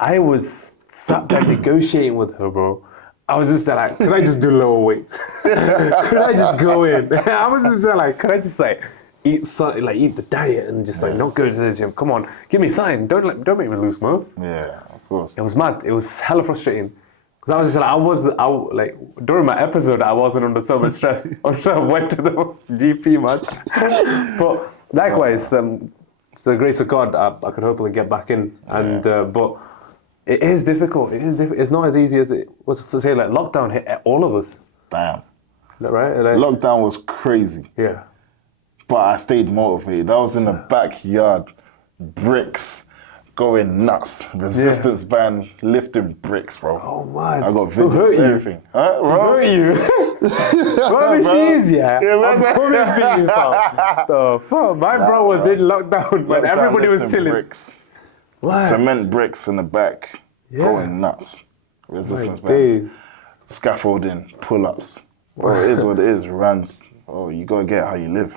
I was sat there negotiating with her, bro. I was just there like, can I just do lower weights? Could I just go in? I was just there like, can I just like eat the diet and just like not go to the gym? Come on, give me something. Don't make me lose more. Yeah, of course. It was mad. It was hella frustrating. Because I was just like, during my episode, I wasn't under so much stress. I went to the GP, man. But likewise, it's the grace of God, I could hopefully get back in. And but it is difficult. It's not as easy as it was to say. Like lockdown hit all of us. Damn. Right? Like, Lockdown was crazy. Yeah. But I stayed motivated. I was in the backyard, bricks, going nuts. Resistance band, lifting bricks, bro. Oh man. I got Who hurt videos, you? everything. Huh, bro? Who hurt you? Bro, she is, yeah. I'm coming for you, fam. The fuck? My bro was in lockdown when everybody was chilling. Bricks. What? Cement bricks in the back, going nuts. Resistance band. Days. Scaffolding, pull-ups. Well, it is what it is. Runs. Oh, you gotta get how you live.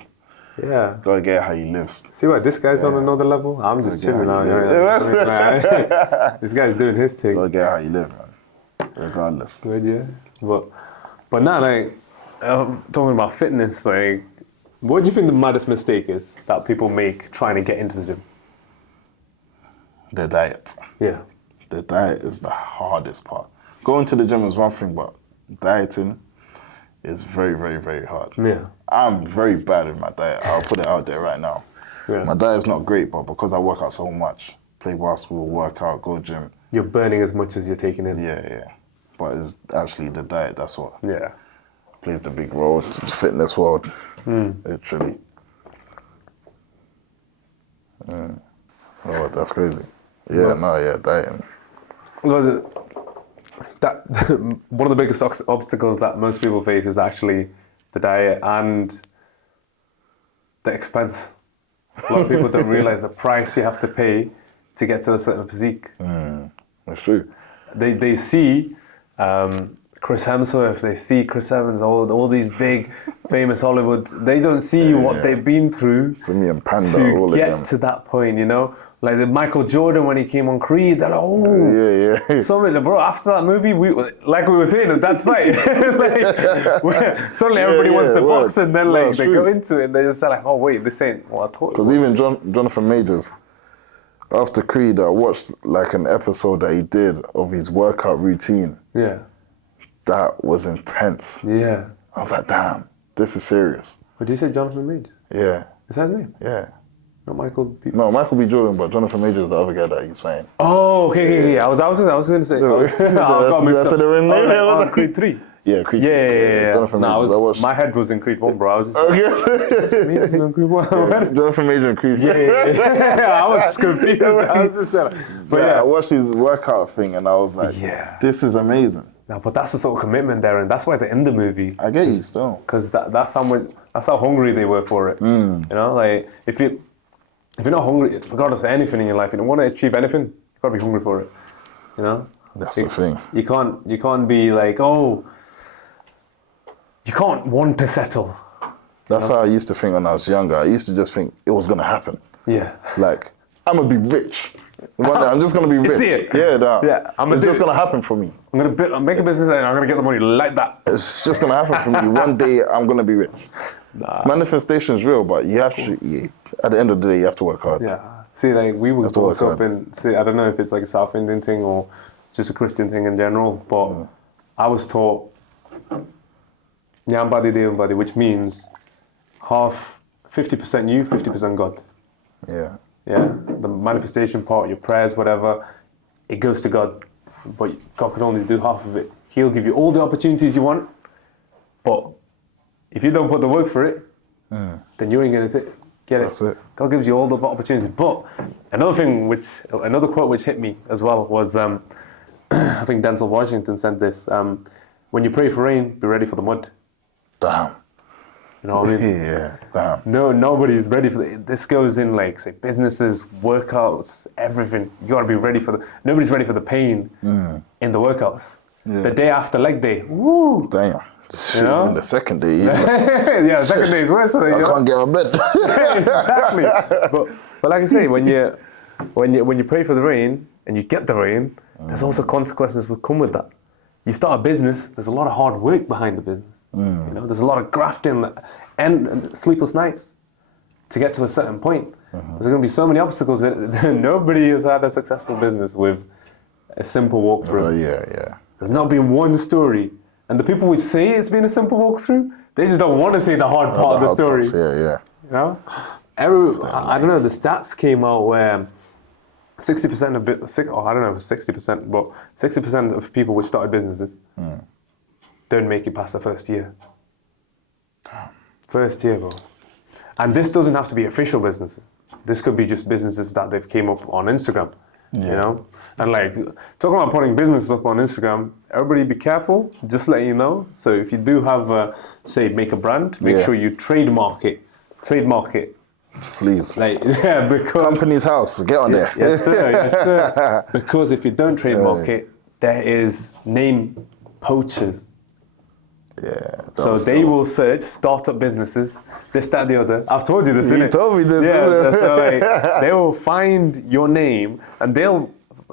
Yeah. Gotta get how you live. See what, this guy's on another level? I'm just chilling out. This guy's doing his thing. Gotta get how you live, man. Regardless. Good, yeah. But now, like, talking about fitness, like, what do you think the maddest mistake is that people make trying to get into the gym? The diet. Yeah. The diet is the hardest part. Going to the gym is one thing, but dieting is very, very, very hard. Yeah. I'm very bad with my diet. I'll put it out there right now. Yeah. My diet's not great, but because I work out so much, play basketball, work out, go gym. You're burning as much as you're taking in. Yeah. But it's actually the diet, that's what plays the big role to the fitness world, literally. Oh, that's crazy. Dieting. Because one of the biggest obstacles that most people face is actually the diet and the expense. A lot of people don't realize the price you have to pay to get to a certain physique. That's true. They see Chris Hemsworth, they see Chris Evans, all these big famous Hollywood. They don't see what they've been through Simi and Panda, to all get of them. to that point, you know? Like the Michael Jordan when he came on Creed, they're like, Yeah. So, bro, after that movie, we were saying, that's right. Suddenly everybody wants to box, and then like they go into it, and they just say like, oh wait, this ain't what I thought. Because even Jonathan Majors, after Creed, I watched like an episode that he did of his workout routine. Yeah. That was intense. Yeah. I was like, damn, this is serious. What did you say, Jonathan Majors? Yeah. Is that his name? Yeah. Not Michael B. No, Michael B. Jordan, but Jonathan Majors is the other guy that you're saying. Oh, okay. I was going to say. That's the real name. Creed 3. Yeah, Creed 3. Yeah. Jonathan Majors. My head was in Creed 1, bro. I was just in Creed 1. Jonathan Majors and Creed 3. Yeah. I was confused. I was just but I watched his workout thing and I was like, this is amazing. No, but that's the sort of commitment there, and that's why they're in the movie. I get you still. Because that's how hungry they were for it. You know, like if you're not hungry, regardless of anything in your life, you don't want to achieve anything, you've got to be hungry for it. You know? That's the thing. You can't be like, you can't want to settle. That's how I used to think when I was younger. I used to just think it was going to happen. Yeah. Like, I'm going to be rich. One day I'm just going to be rich. It? It's just going to happen for me. I'm going to make a business and I'm going to get the money like that. It's just going to happen for me. One day I'm going to be rich. Manifestation is real, but you have to, at the end of the day, you have to work hard. Yeah. See, like we were brought up in, I don't know if it's like a South Indian thing or just a Christian thing in general, but I was taught Nyambadi Devambadi, which means 50% you, 50% God. Yeah. Yeah, the manifestation part, your prayers, whatever, it goes to God. But God can only do half of it. He'll give you all the opportunities you want, but if you don't put the work for it, then you ain't going to get it. That's it. God gives you all the opportunities. But another quote which hit me as well was, I think Denzel Washington said this, when you pray for rain, be ready for the mud. Damn. You know what I mean? Yeah, damn. No, nobody's ready for this. Goes in like, say, businesses, workouts, everything. You gotta be ready for nobody's ready for the pain in the workouts. Yeah. The day after leg day, woo! Damn. Shit, know? even the second day. Yeah, the second day is worse for them. I can't get out of bed. Exactly. But like I say, when you pray for the rain and you get the rain, there's also consequences that come with that. You start a business, there's a lot of hard work behind the business. You know, there's a lot of grafting and sleepless nights to get to a certain point. There's going to be so many obstacles that nobody has had a successful business with a simple walkthrough. Yeah. There's not been one story. And the people would say it's been a simple walkthrough, they just don't want to say the hard part of the story. Parts, yeah. You know? I don't know, the stats came out where 60% of, I don't know, 60%, but 60% of people which started businesses don't make it past the first year. First year, bro. And this doesn't have to be official businesses. This could be just businesses that they've came up on Instagram, you know? And like, talking about putting businesses up on Instagram, everybody be careful, just let you know. So if you do have, say, make a brand, make sure you trademark it. Please. Like, yeah, because... Company's house, get on there. Yes, sir, yes, sir. Because if you don't trademark it, there is name poachers. Yeah. So they will search startup businesses, this, that, the other. I've told you this, innit? You told me this. Yeah, so like, they will find your name and they'll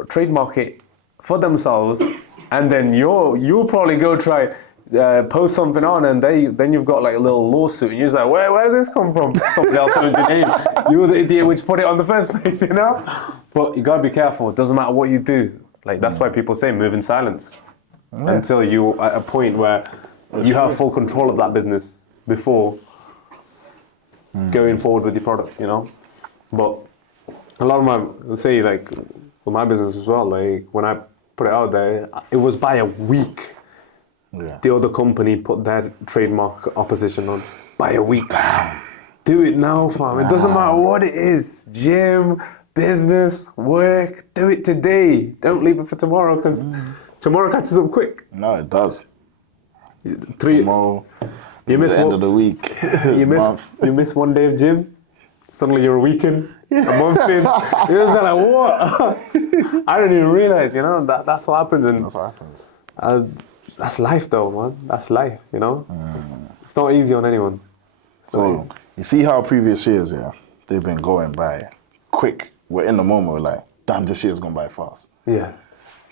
trademark it for themselves, and then you'll probably go try post something on, and then you've got like a little lawsuit, and you're just like, where did this come from? Somebody else owns your name. You were the idiot which put it on the first place, you know? But you gotta be careful. It doesn't matter what you do. Like that's why people say move in silence until you're at a point where you have full control of that business before going forward with your product, you know? But a lot of my, let's say like with my business as well, like when I put it out there, it was by a week. Yeah. The other company put their trademark opposition on by a week. Do it now, fam. It doesn't matter what it is. Gym, business, work. Do it today. Don't leave it for tomorrow, because tomorrow catches up quick. No, it does. 3 Tomorrow, you miss the end of the week. you miss one day of gym. Suddenly you're a weekend, a month in. You're just like, what? I didn't even realize, you know, that's what happens. And That's what happens. that's life though, man. That's life, you know? It's not easy on anyone. So you see how previous years, they've been going by quick. We're in the moment, we're like, damn, this year's gone by fast. Yeah.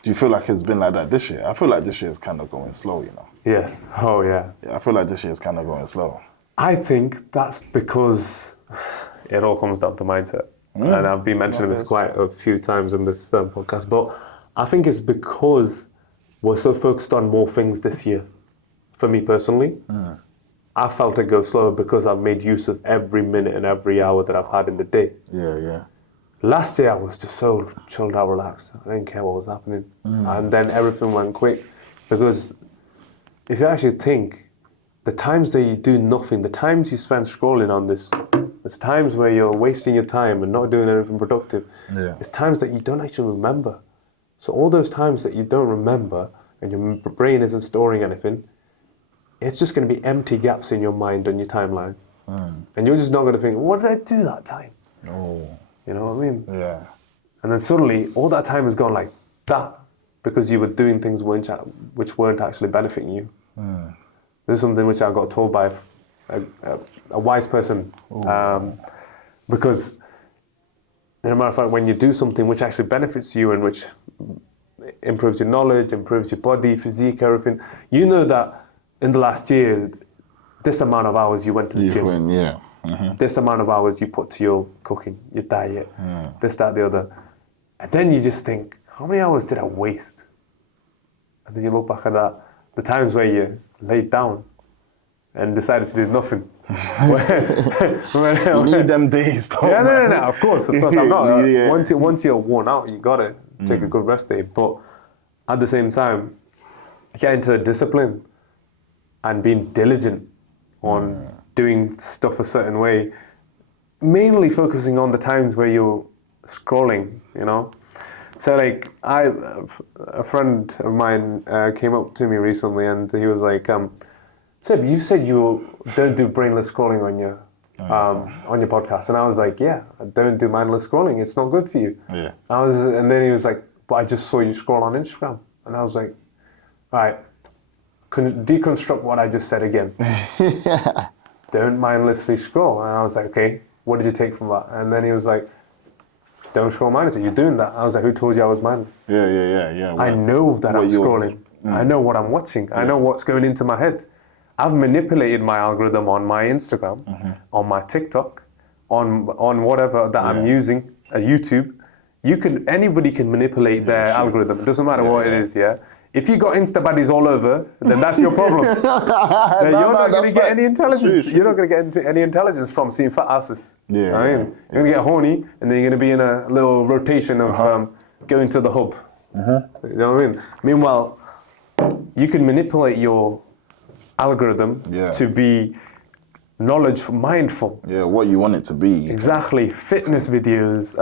Do you feel like it's been like that this year? I feel like this year's kind of going slow, you know? Yeah. Oh, yeah. Yeah, I feel like this year's kind of going slow. I think that's because it all comes down to mindset. And I've been mentioning this quite a few times in this podcast, but I think it's because we're so focused on more things this year. For me personally, I felt it go slower because I've made use of every minute and every hour that I've had in the day. Yeah. Last year I was just so chilled out, relaxed. I didn't care what was happening. And then everything went quick. Because if you actually think, the times that you do nothing, the times you spend scrolling on this, there's times where you're wasting your time and not doing anything productive. Yeah. It's times that you don't actually remember. So all those times that you don't remember and your brain isn't storing anything, it's just going to be empty gaps in your mind and your timeline. And you're just not going to think, what did I do that time? Oh. You know what I mean? Yeah. And then suddenly, all that time has gone like that because you were doing things which weren't actually benefiting you. This is something which I got told by a wise person. Because, as a matter of fact, when you do something which actually benefits you and which improves your knowledge, improves your body, physique, everything, you know that in the last year, this amount of hours you went to the gym. This amount of hours you put to your cooking, your diet, this, that, the other. And then you just think, how many hours did I waste? And then you look back at that, the times where you laid down and decided to do nothing. You need them days, though. Yeah, no, of course. I'm not. Once you're worn out, you gotta take a good rest day. But at the same time, get into the discipline and being diligent on doing stuff a certain way, mainly focusing on the times where you're scrolling, you know? So like, a friend of mine came up to me recently and he was like, Seb, you said you don't do brainless scrolling on your podcast, and I was like, yeah, I don't do mindless scrolling. It's not good for you. Yeah. And then he was like, but I just saw you scroll on Instagram, and I was like, all right, deconstruct what I just said again. Don't mindlessly scroll. And I was like, okay, what did you take from that? And then he was like, don't scroll mindlessly. You're doing that. I was like, who told you I was mindless? Yeah. I know that I'm scrolling. I know what I'm watching. I know what's going into my head. I've manipulated my algorithm on my Instagram, on my TikTok, on whatever that I'm using, YouTube. Anybody can manipulate their algorithm. It doesn't matter what it is, yeah? If you got Insta baddies all over, then that's your problem. You're not going to get any intelligence. You're not going to get any intelligence from seeing fat asses. Yeah. You're going to get horny, and then you're going to be in a little rotation of going to the hub. You know what I mean? Meanwhile, you can manipulate your algorithm to be knowledge mindful. Yeah, what you want it to be. Exactly. Fitness videos,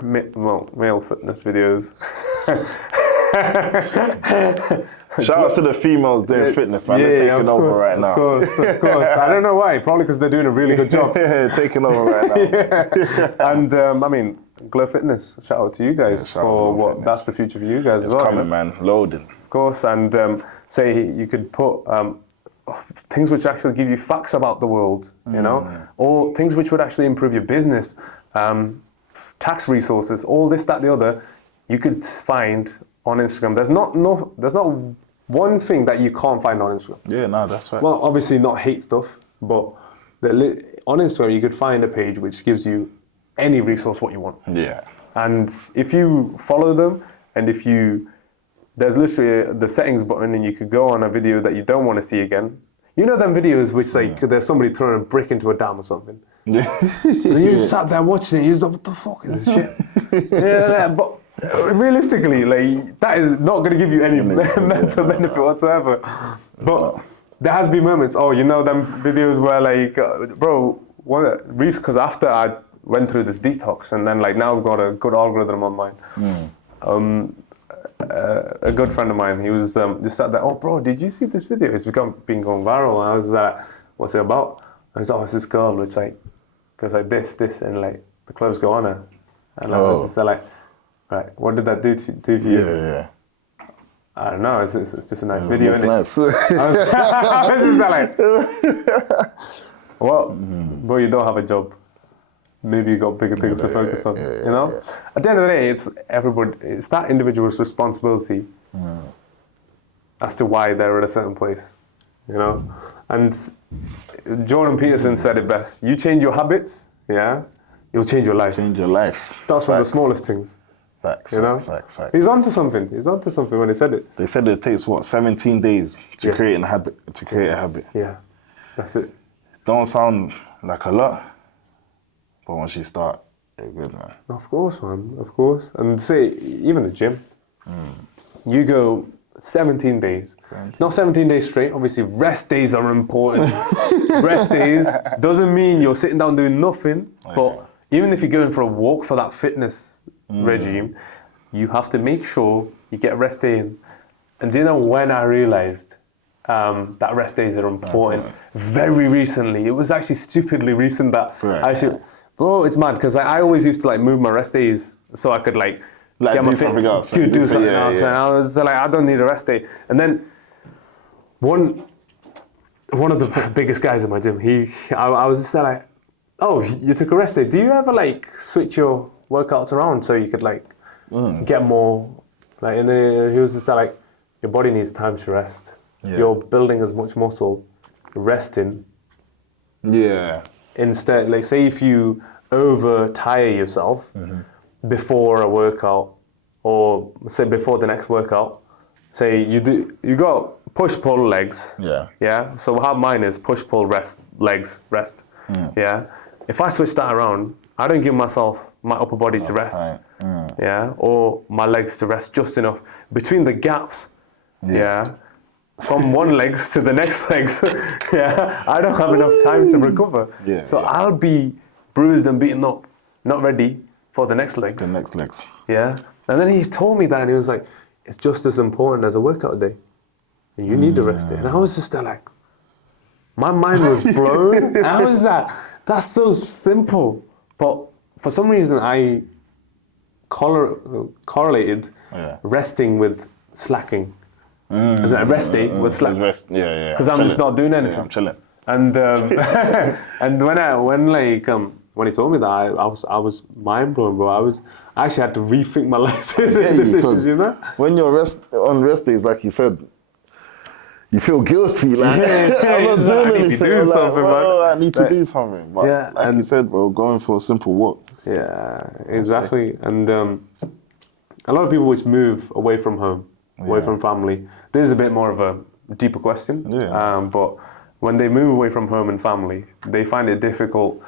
male fitness videos. Shout out to the females doing fitness, man. They're taking over right now. Of course. I don't know why. Probably because they're doing a really good job. Taking over right now. And I mean, Glow Fitness. Shout out to you guys for what. Fitness. That's the future for you guys as well. It's coming, man. Loading. Of course, and say you could put things which actually give you facts about the world, you know, or things which would actually improve your business, tax resources, all this, that, the other. You could find on Instagram. There's not one thing that you can't find on Instagram. Yeah, no, that's right. Well, obviously not hate stuff, but on Instagram you could find a page which gives you any resource what you want. Yeah. And if you follow them, and there's literally the settings button, and you could go on a video that you don't want to see again. You know them videos which there's somebody throwing a brick into a dam or something. And you just sat there watching it. You just like, what the fuck is this shit? But realistically, like, that is not going to give you any mental benefit whatsoever. But there has been moments. Oh, you know them videos where like, bro, because after I went through this detox, and then like now I've got a good algorithm on mine. A good friend of mine, he was just sat there. Oh, bro, did you see this video? It's been going viral. And I was like, what's it about? And he's like, oh, it's this girl which like goes like this, and like the clothes go on her. And I was just like, right, what did that do for you? Yeah. I don't know. It's just a nice video, isn't nice. it? I was just like, well, bro, you don't have a job. Maybe you got bigger things to focus on. You know, at the end of the day, it's that individual's responsibility as to why they're at a certain place. You know, and Jordan Peterson said it best: you change your habits, you'll change your life. Change your life. Starts from the smallest things. Facts. You know, Facts. He's onto something. He's onto something when he said it. They said it takes 17 days to create a habit. To create a habit. Yeah, that's it. Don't sound like a lot, but once you start, you're good, man. Of course, man. Of course. And say even the gym. You go 17 days. Not 17 days straight. Obviously, rest days are important. Rest days doesn't mean you're sitting down doing nothing. But even if you're going for a walk for that fitness regime, you have to make sure you get a rest day in. And do you know when I realized that rest days are important? Very recently. It was actually stupidly recent that bro, it's mad because I always used to like move my rest days so I could like get do something else. Do something else. And I was like, I don't need a rest day. And then one of the biggest guys in my gym, I was just like, oh, you took a rest day. Do you ever like switch your workouts around so you could like get more like? And then he was just like, your body needs time to rest. You're building as much muscle, resting. Yeah. Instead, like say if you over tire yourself before a workout, or say before the next workout, say you got push pull legs. Yeah. So how mine is push pull rest legs rest. Yeah. If I switch that around, I don't give myself my upper body to rest. Yeah. Or my legs to rest just enough between the gaps. Yeah. From one legs to the next legs, I don't have enough time to recover. I'll be bruised and beaten up, not ready for the next legs. The next legs. Yeah. And then he told me that, and he was like, it's just as important as a workout day. and you need to rest it. And I was just there like, my mind was blown. And I was like, that's so simple. But for some reason, I correlated resting with slacking. As in resting with slacks. Because I'm just not doing anything. Yeah, I'm chilling. And and when he told me that, I was mind blown, bro. I actually had to rethink my life decisions, you know. When you're on rest days, like you said, you feel guilty. Like I'm not doing anything. Do something, man. I need to do something. But like you said, bro, going for a simple walk. Yeah, exactly. And a lot of people which move away from home, away from family. This is a bit more of a deeper question. Yeah. But when they move away from home and family, they find it difficult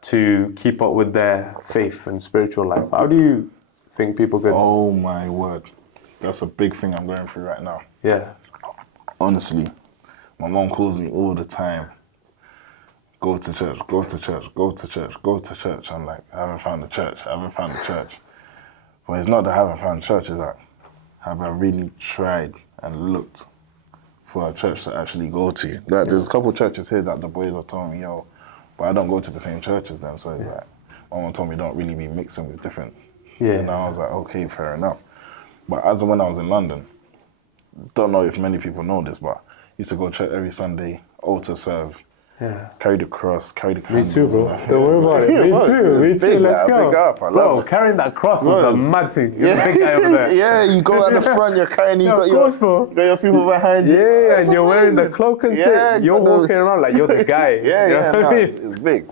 to keep up with their faith and spiritual life. How do you think people could? Oh my word, that's a big thing I'm going through right now. Yeah. Honestly, my mom calls me all the time. Go to church, go to church, go to church, go to church. I'm like, I haven't found the church, I haven't found the church. But it's not that I haven't found church, it's like, have I really tried and looked for a church to actually go to? Like, there's a couple of churches here that the boys are telling me, yo, but I don't go to the same church as them. So it's like, my mom told me don't really be mixing with different. Yeah. And I was like, okay, fair enough. But as of when I was in London, don't know if many people know this, but I used to go to church every Sunday, altar serve, carry the cross, carry the candles. Me too, bro. Don't worry about it. Me too. Me too. Let's go. Big up. I love it. Carrying that cross was a mad thing. You're the big guy over there. Yeah, you go at the front, you're carrying, you got your people behind you. Yeah, and you're wearing the cloak and shit. You're walking around like you're the guy. It's big.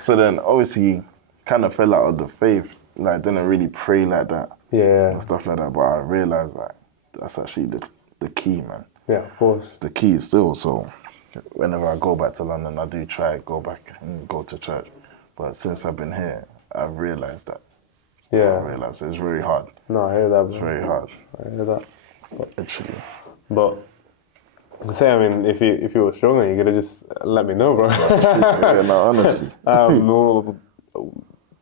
So then, obviously, kind of fell out of the faith. Like, didn't really pray like that. Yeah. And stuff like that. But I realized like that's actually the key, man. Yeah, of course. It's the key still. So whenever I go back to London, I do try to go back and go to church. But since I've been here, I've realized that. Yeah. I realized it's very hard. No, I hear that. Bro. It's very hard. I hear that. Literally. But say, I mean, if you were struggling, you could have just let me know, bro. Yeah, no, honestly. Well,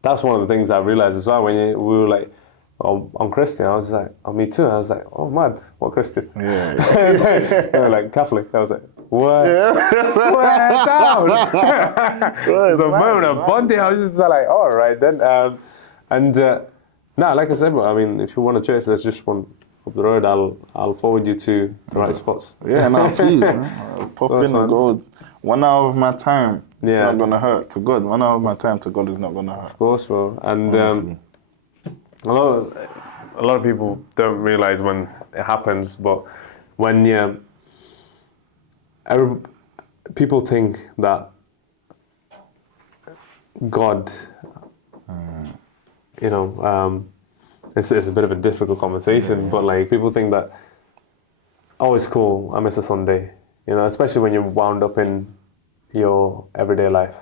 that's one of the things I realized as well when we were like, oh, I'm Christian. I was like, oh, me too. I was like, oh, mad. What Christian? Yeah. They were like, Catholic. I was like, what? Swear down. There's a moment of bonding. I was just like, all right then. Like I said, I mean, if you want a church, there's just one up the road. I'll forward you to the right spots. Yeah, no, please, man. I'll pop in and go. 1 hour of my time. It's not gonna hurt to God. 1 hour of my time to God is not gonna hurt. Of course, bro. And a lot of people don't realize when it happens, but when people think that God, it's a bit of a difficult conversation, but like people think that, oh, it's cool, I miss a Sunday, especially when you're wound up in your everyday life.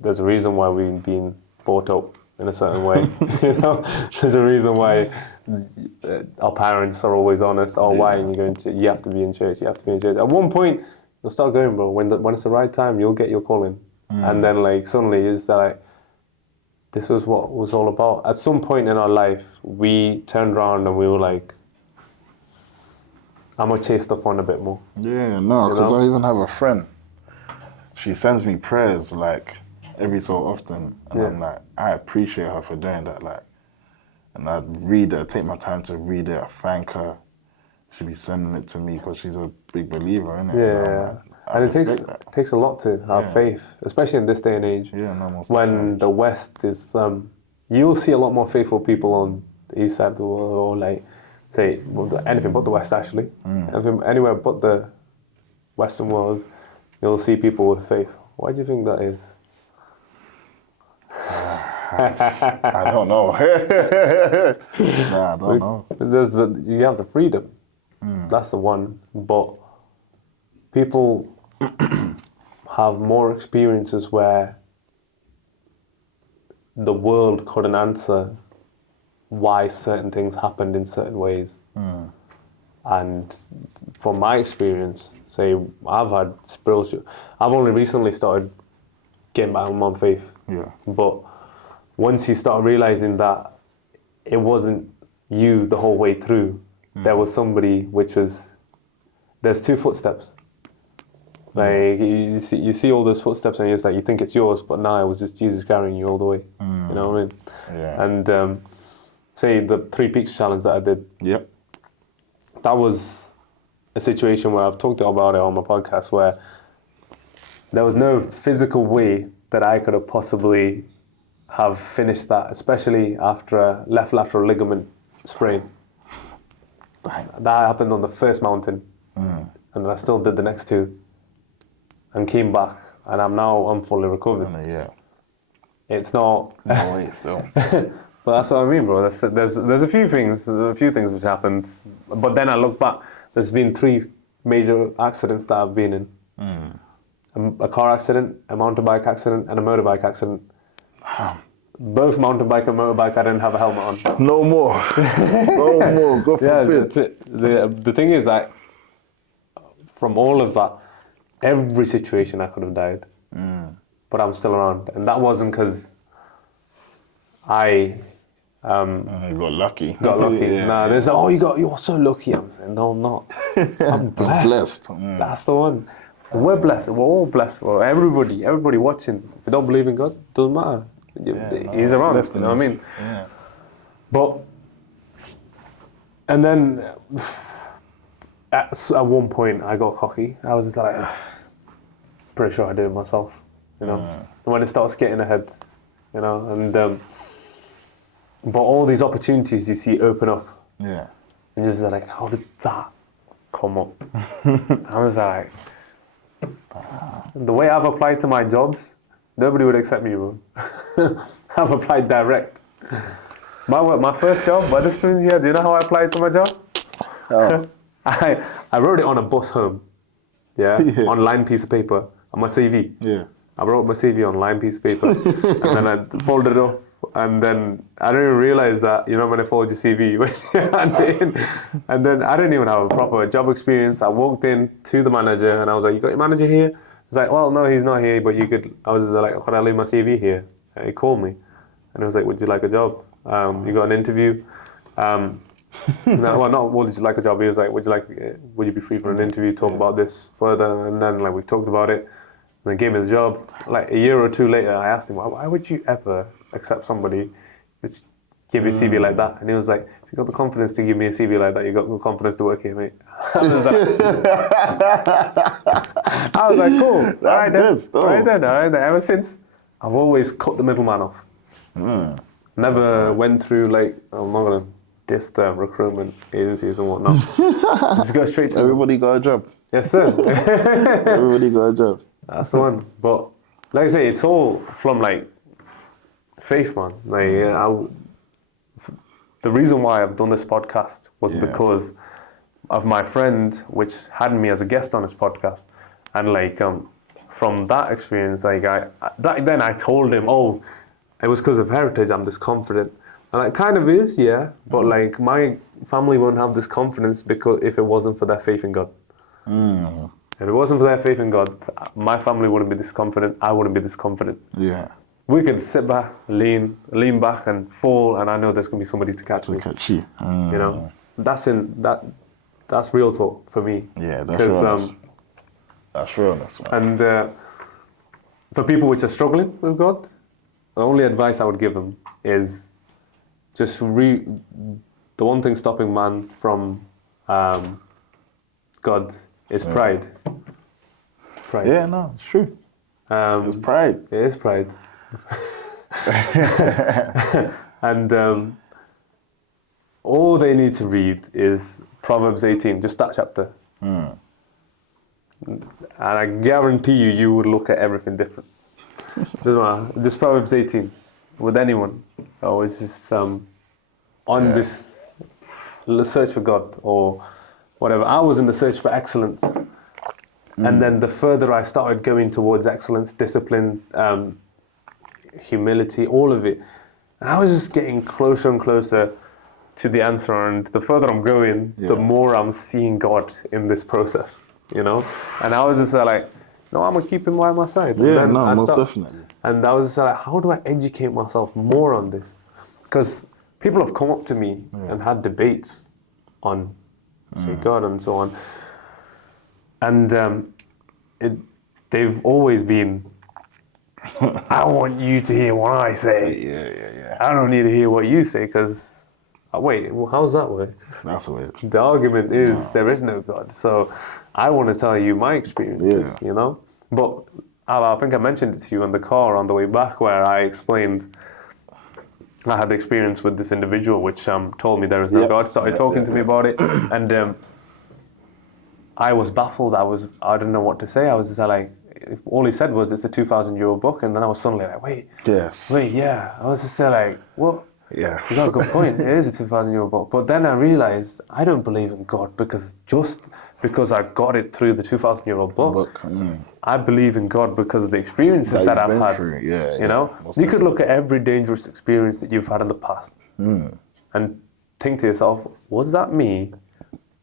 There's a reason why we've been brought up in a certain way. There's a reason why our parents are always honest. Oh, why are you going to? You have to be in church. You have to be in church. At one point, you'll start going, bro. When it's the right time, you'll get your calling, and then like suddenly it's like, this was what it was all about. At some point in our life, we turned around and we were like, I'm gonna chase stuff on a bit more. Yeah, no, because I even have a friend. She sends me prayers like every so often, and I'm like, I appreciate her for doing that. Like, and I read it, I take my time to read it, I thank her. She'd be sending it to me because she's a big believer, innit? Yeah, and it takes a lot to have faith, especially in this day and age. Yeah, no, most when definitely. the West is, you'll see a lot more faithful people on the east side of the world, or like, say, anything but the West actually. Anywhere but the Western world, you'll see people with faith. Why do you think that is? I don't know. I don't know. You have the freedom. That's the one. But people have more experiences where the world couldn't answer why certain things happened in certain ways. And from my experience, say, I've had spiritual... I've only recently started getting back on my faith. Yeah. But once you start realizing that it wasn't you the whole way through, there was somebody which was there's two footsteps. Like you see all those footsteps, and it's like you think it's yours, but now it was just Jesus carrying you all the way. You know what I mean? Yeah. And say the 3 Peaks challenge that I did. Yep. That was a situation where I've talked about it on my podcast, where there was no physical way that I could have possibly have finished that, especially after a left lateral ligament sprain. Bang. That happened on the first mountain, and then I still did the next 2. And came back, and I'm fully recovered. Yeah. It's not. No way, still. But that's what I mean, bro. There's a few things which happened, but then I look back. There's been 3 major accidents that I've been in: a car accident, a mountain bike accident, and a motorbike accident. Both mountain bike and motorbike, I didn't have a helmet on. No more. No more. God forbid. The thing is, from all of that, every situation I could have died, but I'm still around, and that wasn't because I You got lucky. got lucky. Yeah. Nah, there's you're so lucky. I'm saying no, I'm not. I'm blessed. That's the one. We're blessed. We're all blessed. Bro. Everybody watching. If you don't believe in God, doesn't matter. He's around. You know what I mean? Yeah. But and then at one point I got cocky. I was just like, pretty sure I did it myself. You know, and when it starts getting ahead, you know, and but all these opportunities you see open up. Yeah. And you're just like, how did that come up? I was like, the way I've applied to my jobs, nobody would accept me, bro. I've applied direct. My first job, Wetherspoons, do you know how I applied to my job? Oh. I wrote it on a bus home, on lined piece of paper, on my CV. Yeah. I wrote my CV on lined piece of paper, and then I folded it up, and then I didn't even realize that, you know, when I fold your CV, and then I didn't even have a proper job experience. I walked in to the manager, and I was like, "You got your manager here?" He's like, "Well, no, he's not here, but you could." I was like, "Could I leave my CV here?" And he called me, and he was like, "Would you like a job? You got an interview?" No, well, not would you like a job? He was like, would you be free for an interview, talk about this further? And then we talked about it, and then gave me the job. Like a year or 2 later, I asked him, why would you ever accept somebody who's give you a CV like that? And he was like, if you got the confidence to give me a CV like that, you got the confidence to work here, mate. I was like, cool. All right then. Ever since, I've always cut the middleman off. Never went through I'm not gonna diss the recruitment agencies and whatnot. Just go straight to Everybody got a job. Yes, sir. Everybody got a job. That's the one. But like I say, it's all from faith, man. The reason why I've done this podcast was because of my friend, which had me as a guest on his podcast, and from that experience, then I told him, it was because of heritage. I'm this confident. And it kind of is, but my family won't have this confidence because if it wasn't for their faith in God. If it wasn't for their faith in God, my family wouldn't be this confident. I wouldn't be this confident. Yeah. We could sit back, lean back, and fall, and I know there's gonna be somebody to catch me. Catch you. You know, that's real talk for me. Yeah, that's realness. That's realness, man. And for people which are struggling with God, the only advice I would give them is just the one thing stopping man from God is pride. Pride. Yeah, no, it's true. It's pride. It is pride. And all they need to read is Proverbs 18, just that chapter. And I guarantee you would look at everything different. Doesn't matter. Just Proverbs 18 with anyone. It's just on this search for God or whatever. I was in the search for excellence. And then the further I started going towards excellence, discipline, humility, all of it. And I was just getting closer and closer to the answer. And the further I'm going, the more I'm seeing God in this process, you know? And I was just no, I'm going to keep him by my side. Yeah, most definitely. And I was just how do I educate myself more on this? Because people have come up to me and had debates on, say, God and so on. And they've always been, I want you to hear what I say. Yeah. I don't need to hear what you say because, wait, well, how's that work? That's weird. The argument is there is no God. So I want to tell you my experiences, you know? But I think I mentioned it to you in the car on the way back where I explained I had the experience with this individual which told me there is no God, started talking to me about it. And I was baffled. I didn't know what to say. I was just like, all he said was it's a 2,000 euro book. And then I was suddenly like, wait, yeah. I was just like, what? Yeah. You got a good point. It is a 2,000 euro book. But then I realized I don't believe in God because I got it through the 2,000 euro book. I believe in God because of the experiences that I've had. You know, you could look at every dangerous experience that you've had in the past and think to yourself, was that me,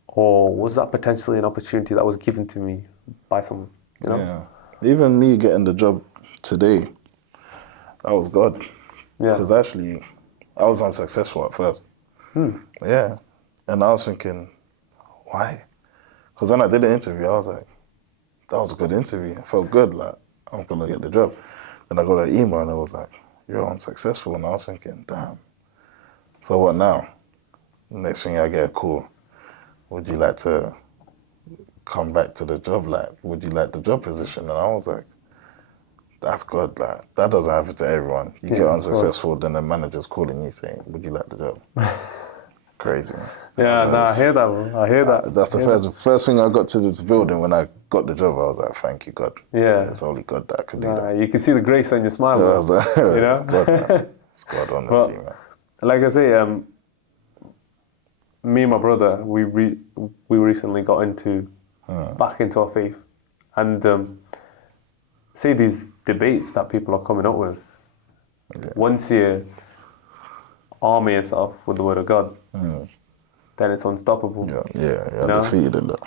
or was that potentially an opportunity that was given to me by someone? You know? Yeah. Even me getting the job today, that was God. Yeah. Because actually, I was unsuccessful at first. Yeah. And I was thinking, why? Because when I did the interview, I was like, that was a good interview. I felt good, like, I'm going to get the job. Then I got an email and it was like, you're unsuccessful. And I was thinking, damn. So what now? Next thing I get a call. Would you like to come back to the job? Like, would you like the job position? And I was like, that's good. Like, that doesn't happen to everyone. You get unsuccessful, then the manager's calling you saying, would you like the job? Crazy, man. Yeah, I hear that, man. I hear that. That's the first thing I got to this building. When I got the job, I was like, thank you, God. Yeah. It's only God that could do that. You can see the grace on your smile, I was like, you know? It's God, man. It's God, honestly, man. Like I say, me and my brother, we recently got back into our faith. And see these debates that people are coming up with. Once you arm yourself with the word of God, then it's unstoppable. Yeah, defeated in that.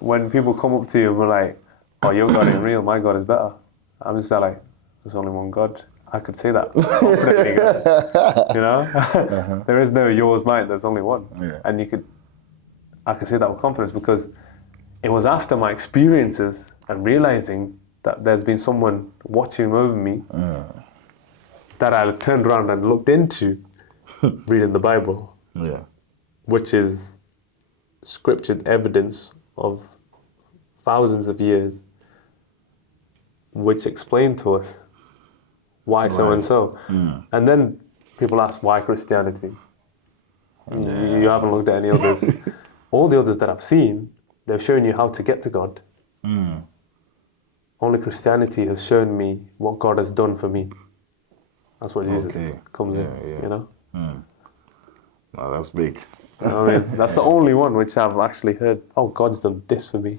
When people come up to you and we're like, oh, your God ain't real, my God is better. I'm just like, there's only one God. I could say that confidently, you know? There is no yours, mine, there's only one. Yeah. And I could say that with confidence because it was after my experiences and realizing that there's been someone watching over me that I turned around and looked into reading the Bible, which is scriptured evidence of thousands of years, which explain to us why so and so. And then people ask, why Christianity? You haven't looked at any others. All the others that I've seen, they've shown you how to get to God. Only Christianity has shown me what God has done for me. That's what Jesus comes in, you know? No, that's big. You know what I mean? That's the only one which I've actually heard, oh, God's done this for me.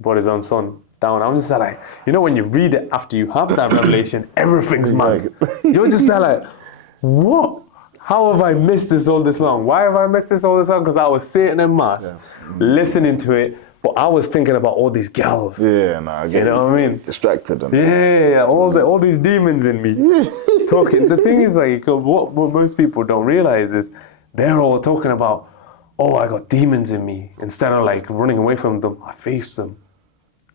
Brought his own son down. I'm just like, you know, when you read it after you have that revelation, everything's mad. You're just like, what? How have I missed this all this long? Why have I missed this all this long? Because I was sitting in mass, listening to it, but I was thinking about all these gals. Yeah, no, I get you know what I mean? Distracted. All these demons in me talking. The thing is, like, what most people don't realize is they're all talking about, oh, I got demons in me. Instead of like running away from them, I faced them,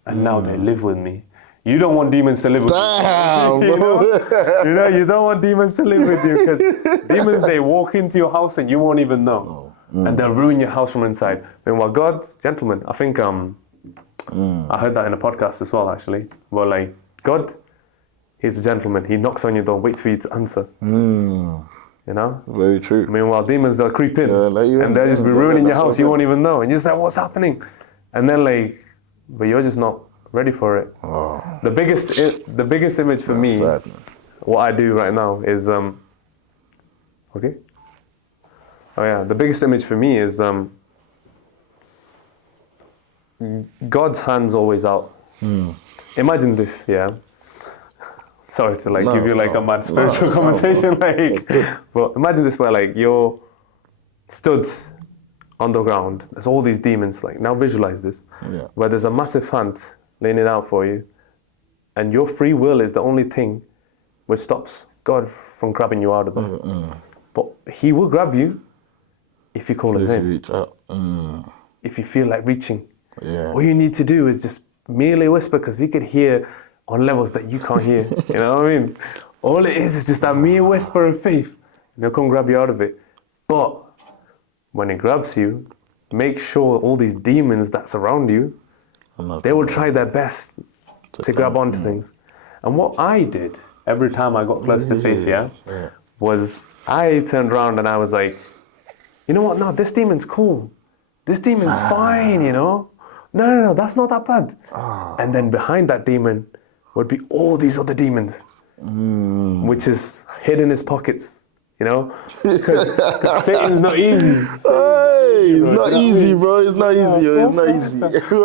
and now they live with me. You don't want demons to live with you. You know, you don't want demons to live with you because demons, they walk into your house and you won't even know. And they'll ruin your house from inside. Meanwhile, God, gentlemen, I think I heard that in a podcast as well, actually. Well, like, God, he's a gentleman. He knocks on your door, waits for you to answer. You know? Very true. Meanwhile, demons, they'll creep in and they'll just be ruining your house. You won't even know. And you're just like, what's happening? And then, like, but you're just not ready for it. The biggest image for me, sad, what I do right now is, the biggest image for me is God's hand's always out. Imagine this, Sorry to give you a mad spiritual conversation, but imagine this where you're stood on the ground. There's all these demons. Now visualize this, where there's a massive hand laying it out for you, and your free will is the only thing which stops God from grabbing you out of there. But He will grab you if you call His name. If you feel like reaching. Yeah. All you need to do is just merely whisper, because he can hear on levels that you can't hear. You know what I mean? All it is just that mere whisper of faith. And he'll come grab you out of it. But when he grabs you, make sure all these demons that surround you, they will try their best to grab onto things. And what I did every time I got close to faith, was I turned around and I was like, you know what? No, this demon's cool. This demon's fine, you know? No, that's not that bad. And then behind that demon would be all these other demons, which is hid in his pockets, you know? Because Satan's not easy. It's not easy, bro. It's not easy, yo. It's not easy.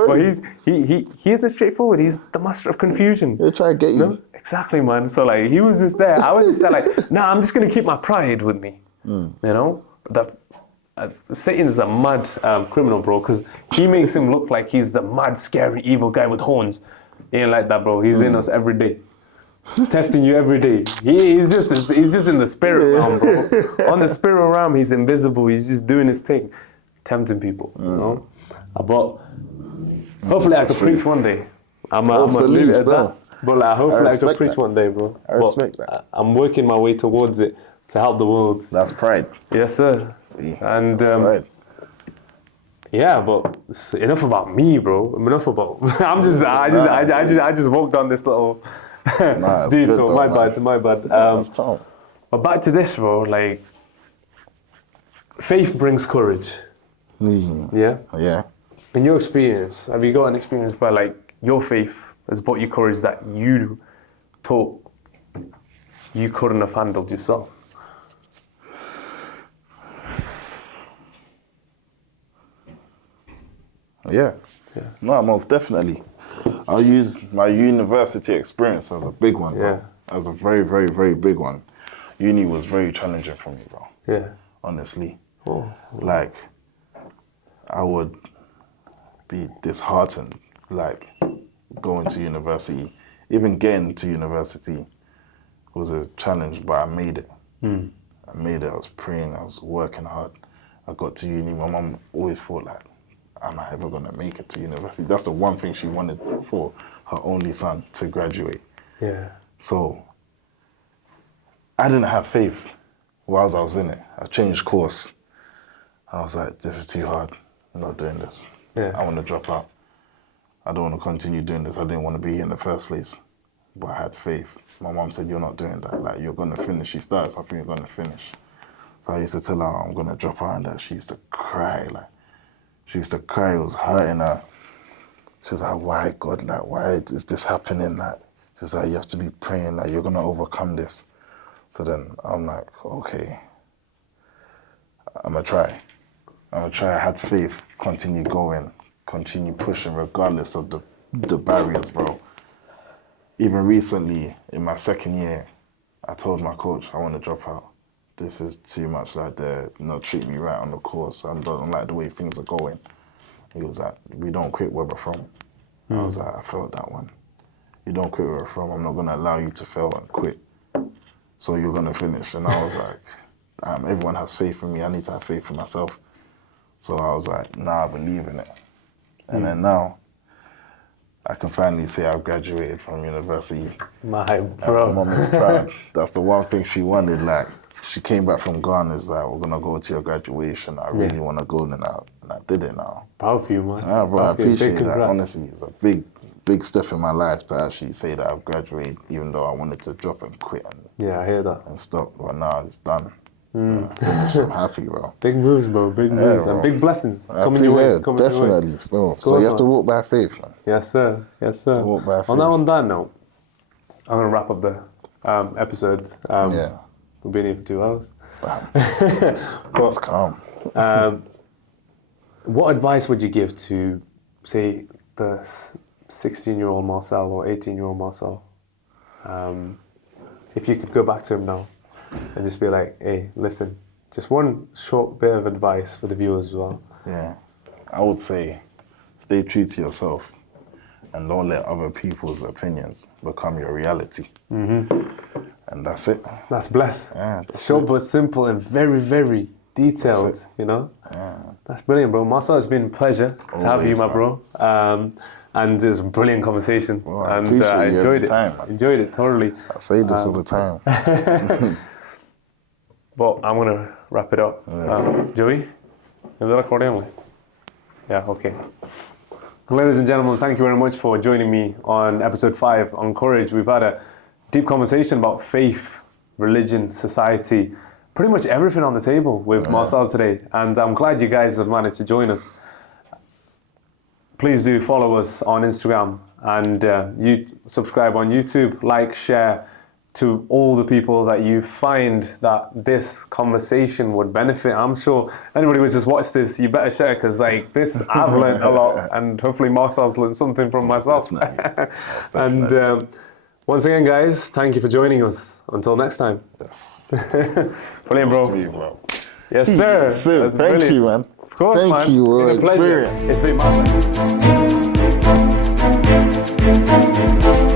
But he isn't straightforward. He's the master of confusion. He'll try to get you. No? Exactly, man. So like, he was just there. I was just there like, nah, I'm just going to keep my pride with me, you know? Satan's a mad criminal, bro, because he makes him look like he's the mad, scary, evil guy with horns. He ain't like that, bro. He's in us every day, testing you every day. He's just in the spirit realm, bro. On the spirit realm, he's invisible. He's just doing his thing, tempting people, you know? But hopefully I could preach one day. I'm gonna leave it at that. But like, hopefully I could preach one day, bro. I respect that. I'm working my way towards it to help the world. That's pride. Yes, sir. See, and pride. yeah, but it's enough about me, bro. Enough about. I just walked on this little detour. My bad. That's calm. But back to this, bro. Like, faith brings courage. Yeah. Yeah. In your experience, have you got an experience where like your faith has brought you courage that you thought you couldn't have handled yourself? Yeah. No, most definitely. I'll use my university experience as a big one, bro. As a very, very, very big one. Uni was very challenging for me, bro. Yeah. Honestly. Like, I would be disheartened, like, going to university. Even getting to university was a challenge, but I made it. I made it. I was praying. I was working hard. I got to uni. My mum always thought, like, am I ever going to make it to university? That's the one thing she wanted for her only son, to graduate. Yeah. So I didn't have faith whilst I was in it. I changed course. I was like, this is too hard. I'm not doing this. Yeah. I want to drop out. I don't want to continue doing this. I didn't want to be here in the first place. But I had faith. My mom said, you're not doing that. Like, you're going to finish. She started something, you're going to finish. So I used to tell her I'm going to drop out, and that she used to cry. Like, she used to cry. It was hurting her. She was like, why, God? Like, why is this happening? Like, she's like, you have to be praying. Like, you're going to overcome this. So then I'm like, okay, I'm going to try. I'm going to try. I had faith, continue going, continue pushing regardless of the barriers, bro. Even recently, in my second year, I told my coach, I want to drop out. This is too much. Like, they're not treating me right on the course. I don't like the way things are going. He was like, we don't quit where we're from. I was like, I felt that one. You don't quit where we're from. I'm not going to allow you to fail and quit. So you're going to finish. And I was like, everyone has faith in me. I need to have faith in myself. So I was like, nah, I believe in it. And then now, I can finally say I've graduated from university. My bro. My mom is proud. That's the one thing she wanted. Like, she came back from Ghana, is like, we're going to go to your graduation. I really want to go. And I did it now. Proud for you, man. Yeah, bro, I appreciate that. Honestly, it's a big step in my life to actually say that I've graduated, even though I wanted to drop and quit I hear that. and stop. But now it's done. Finished. I'm happy, bro. Big moves, bro. Big moves. Bro. And big blessings coming your way. Definitely. So you have to walk by faith, man. Yes, sir. Yes, sir. Walk by faith. On that note, I'm going to wrap up the episode. We've been here for 2 hours. It's calm. What advice would you give to, say, the 16-year-old Marcel or 18-year-old Marcel? If you could go back to him now and just be like, hey, listen, just one short bit of advice for the viewers as well. Yeah, I would say stay true to yourself and don't let other people's opinions become your reality. And that's it. That's blessed. Yeah, that's short it. but simple and very, very detailed, you know? Yeah. That's brilliant, bro. Marcel, it's been a pleasure to have you, Always, my man. bro. And it was a brilliant conversation. Well, I and appreciate I you enjoyed every it. time, man. Enjoyed it thoroughly. I say this all the time. But I'm going to wrap it up. Joey, is it recording? Yeah, okay. Ladies and gentlemen, thank you very much for joining me on episode 5 on Courage. We've had a deep conversation about faith, religion, society, pretty much everything on the table with Marcel today. And I'm glad you guys have managed to join us. Please do follow us on Instagram and you subscribe on YouTube, like, share to all the people that you find that this conversation would benefit. I'm sure anybody who just watched this, you better share, because like this, I've learned a lot, and hopefully Marcel's learned something from myself. And once again, guys, thank you for joining us. Until next time. Yes. Brilliant, bro. Me, bro. Yes, sir. Yes, sir. That's Thank brilliant. you, man. Of course, Thank man. you, It's been a pleasure. experience. It's been my pleasure.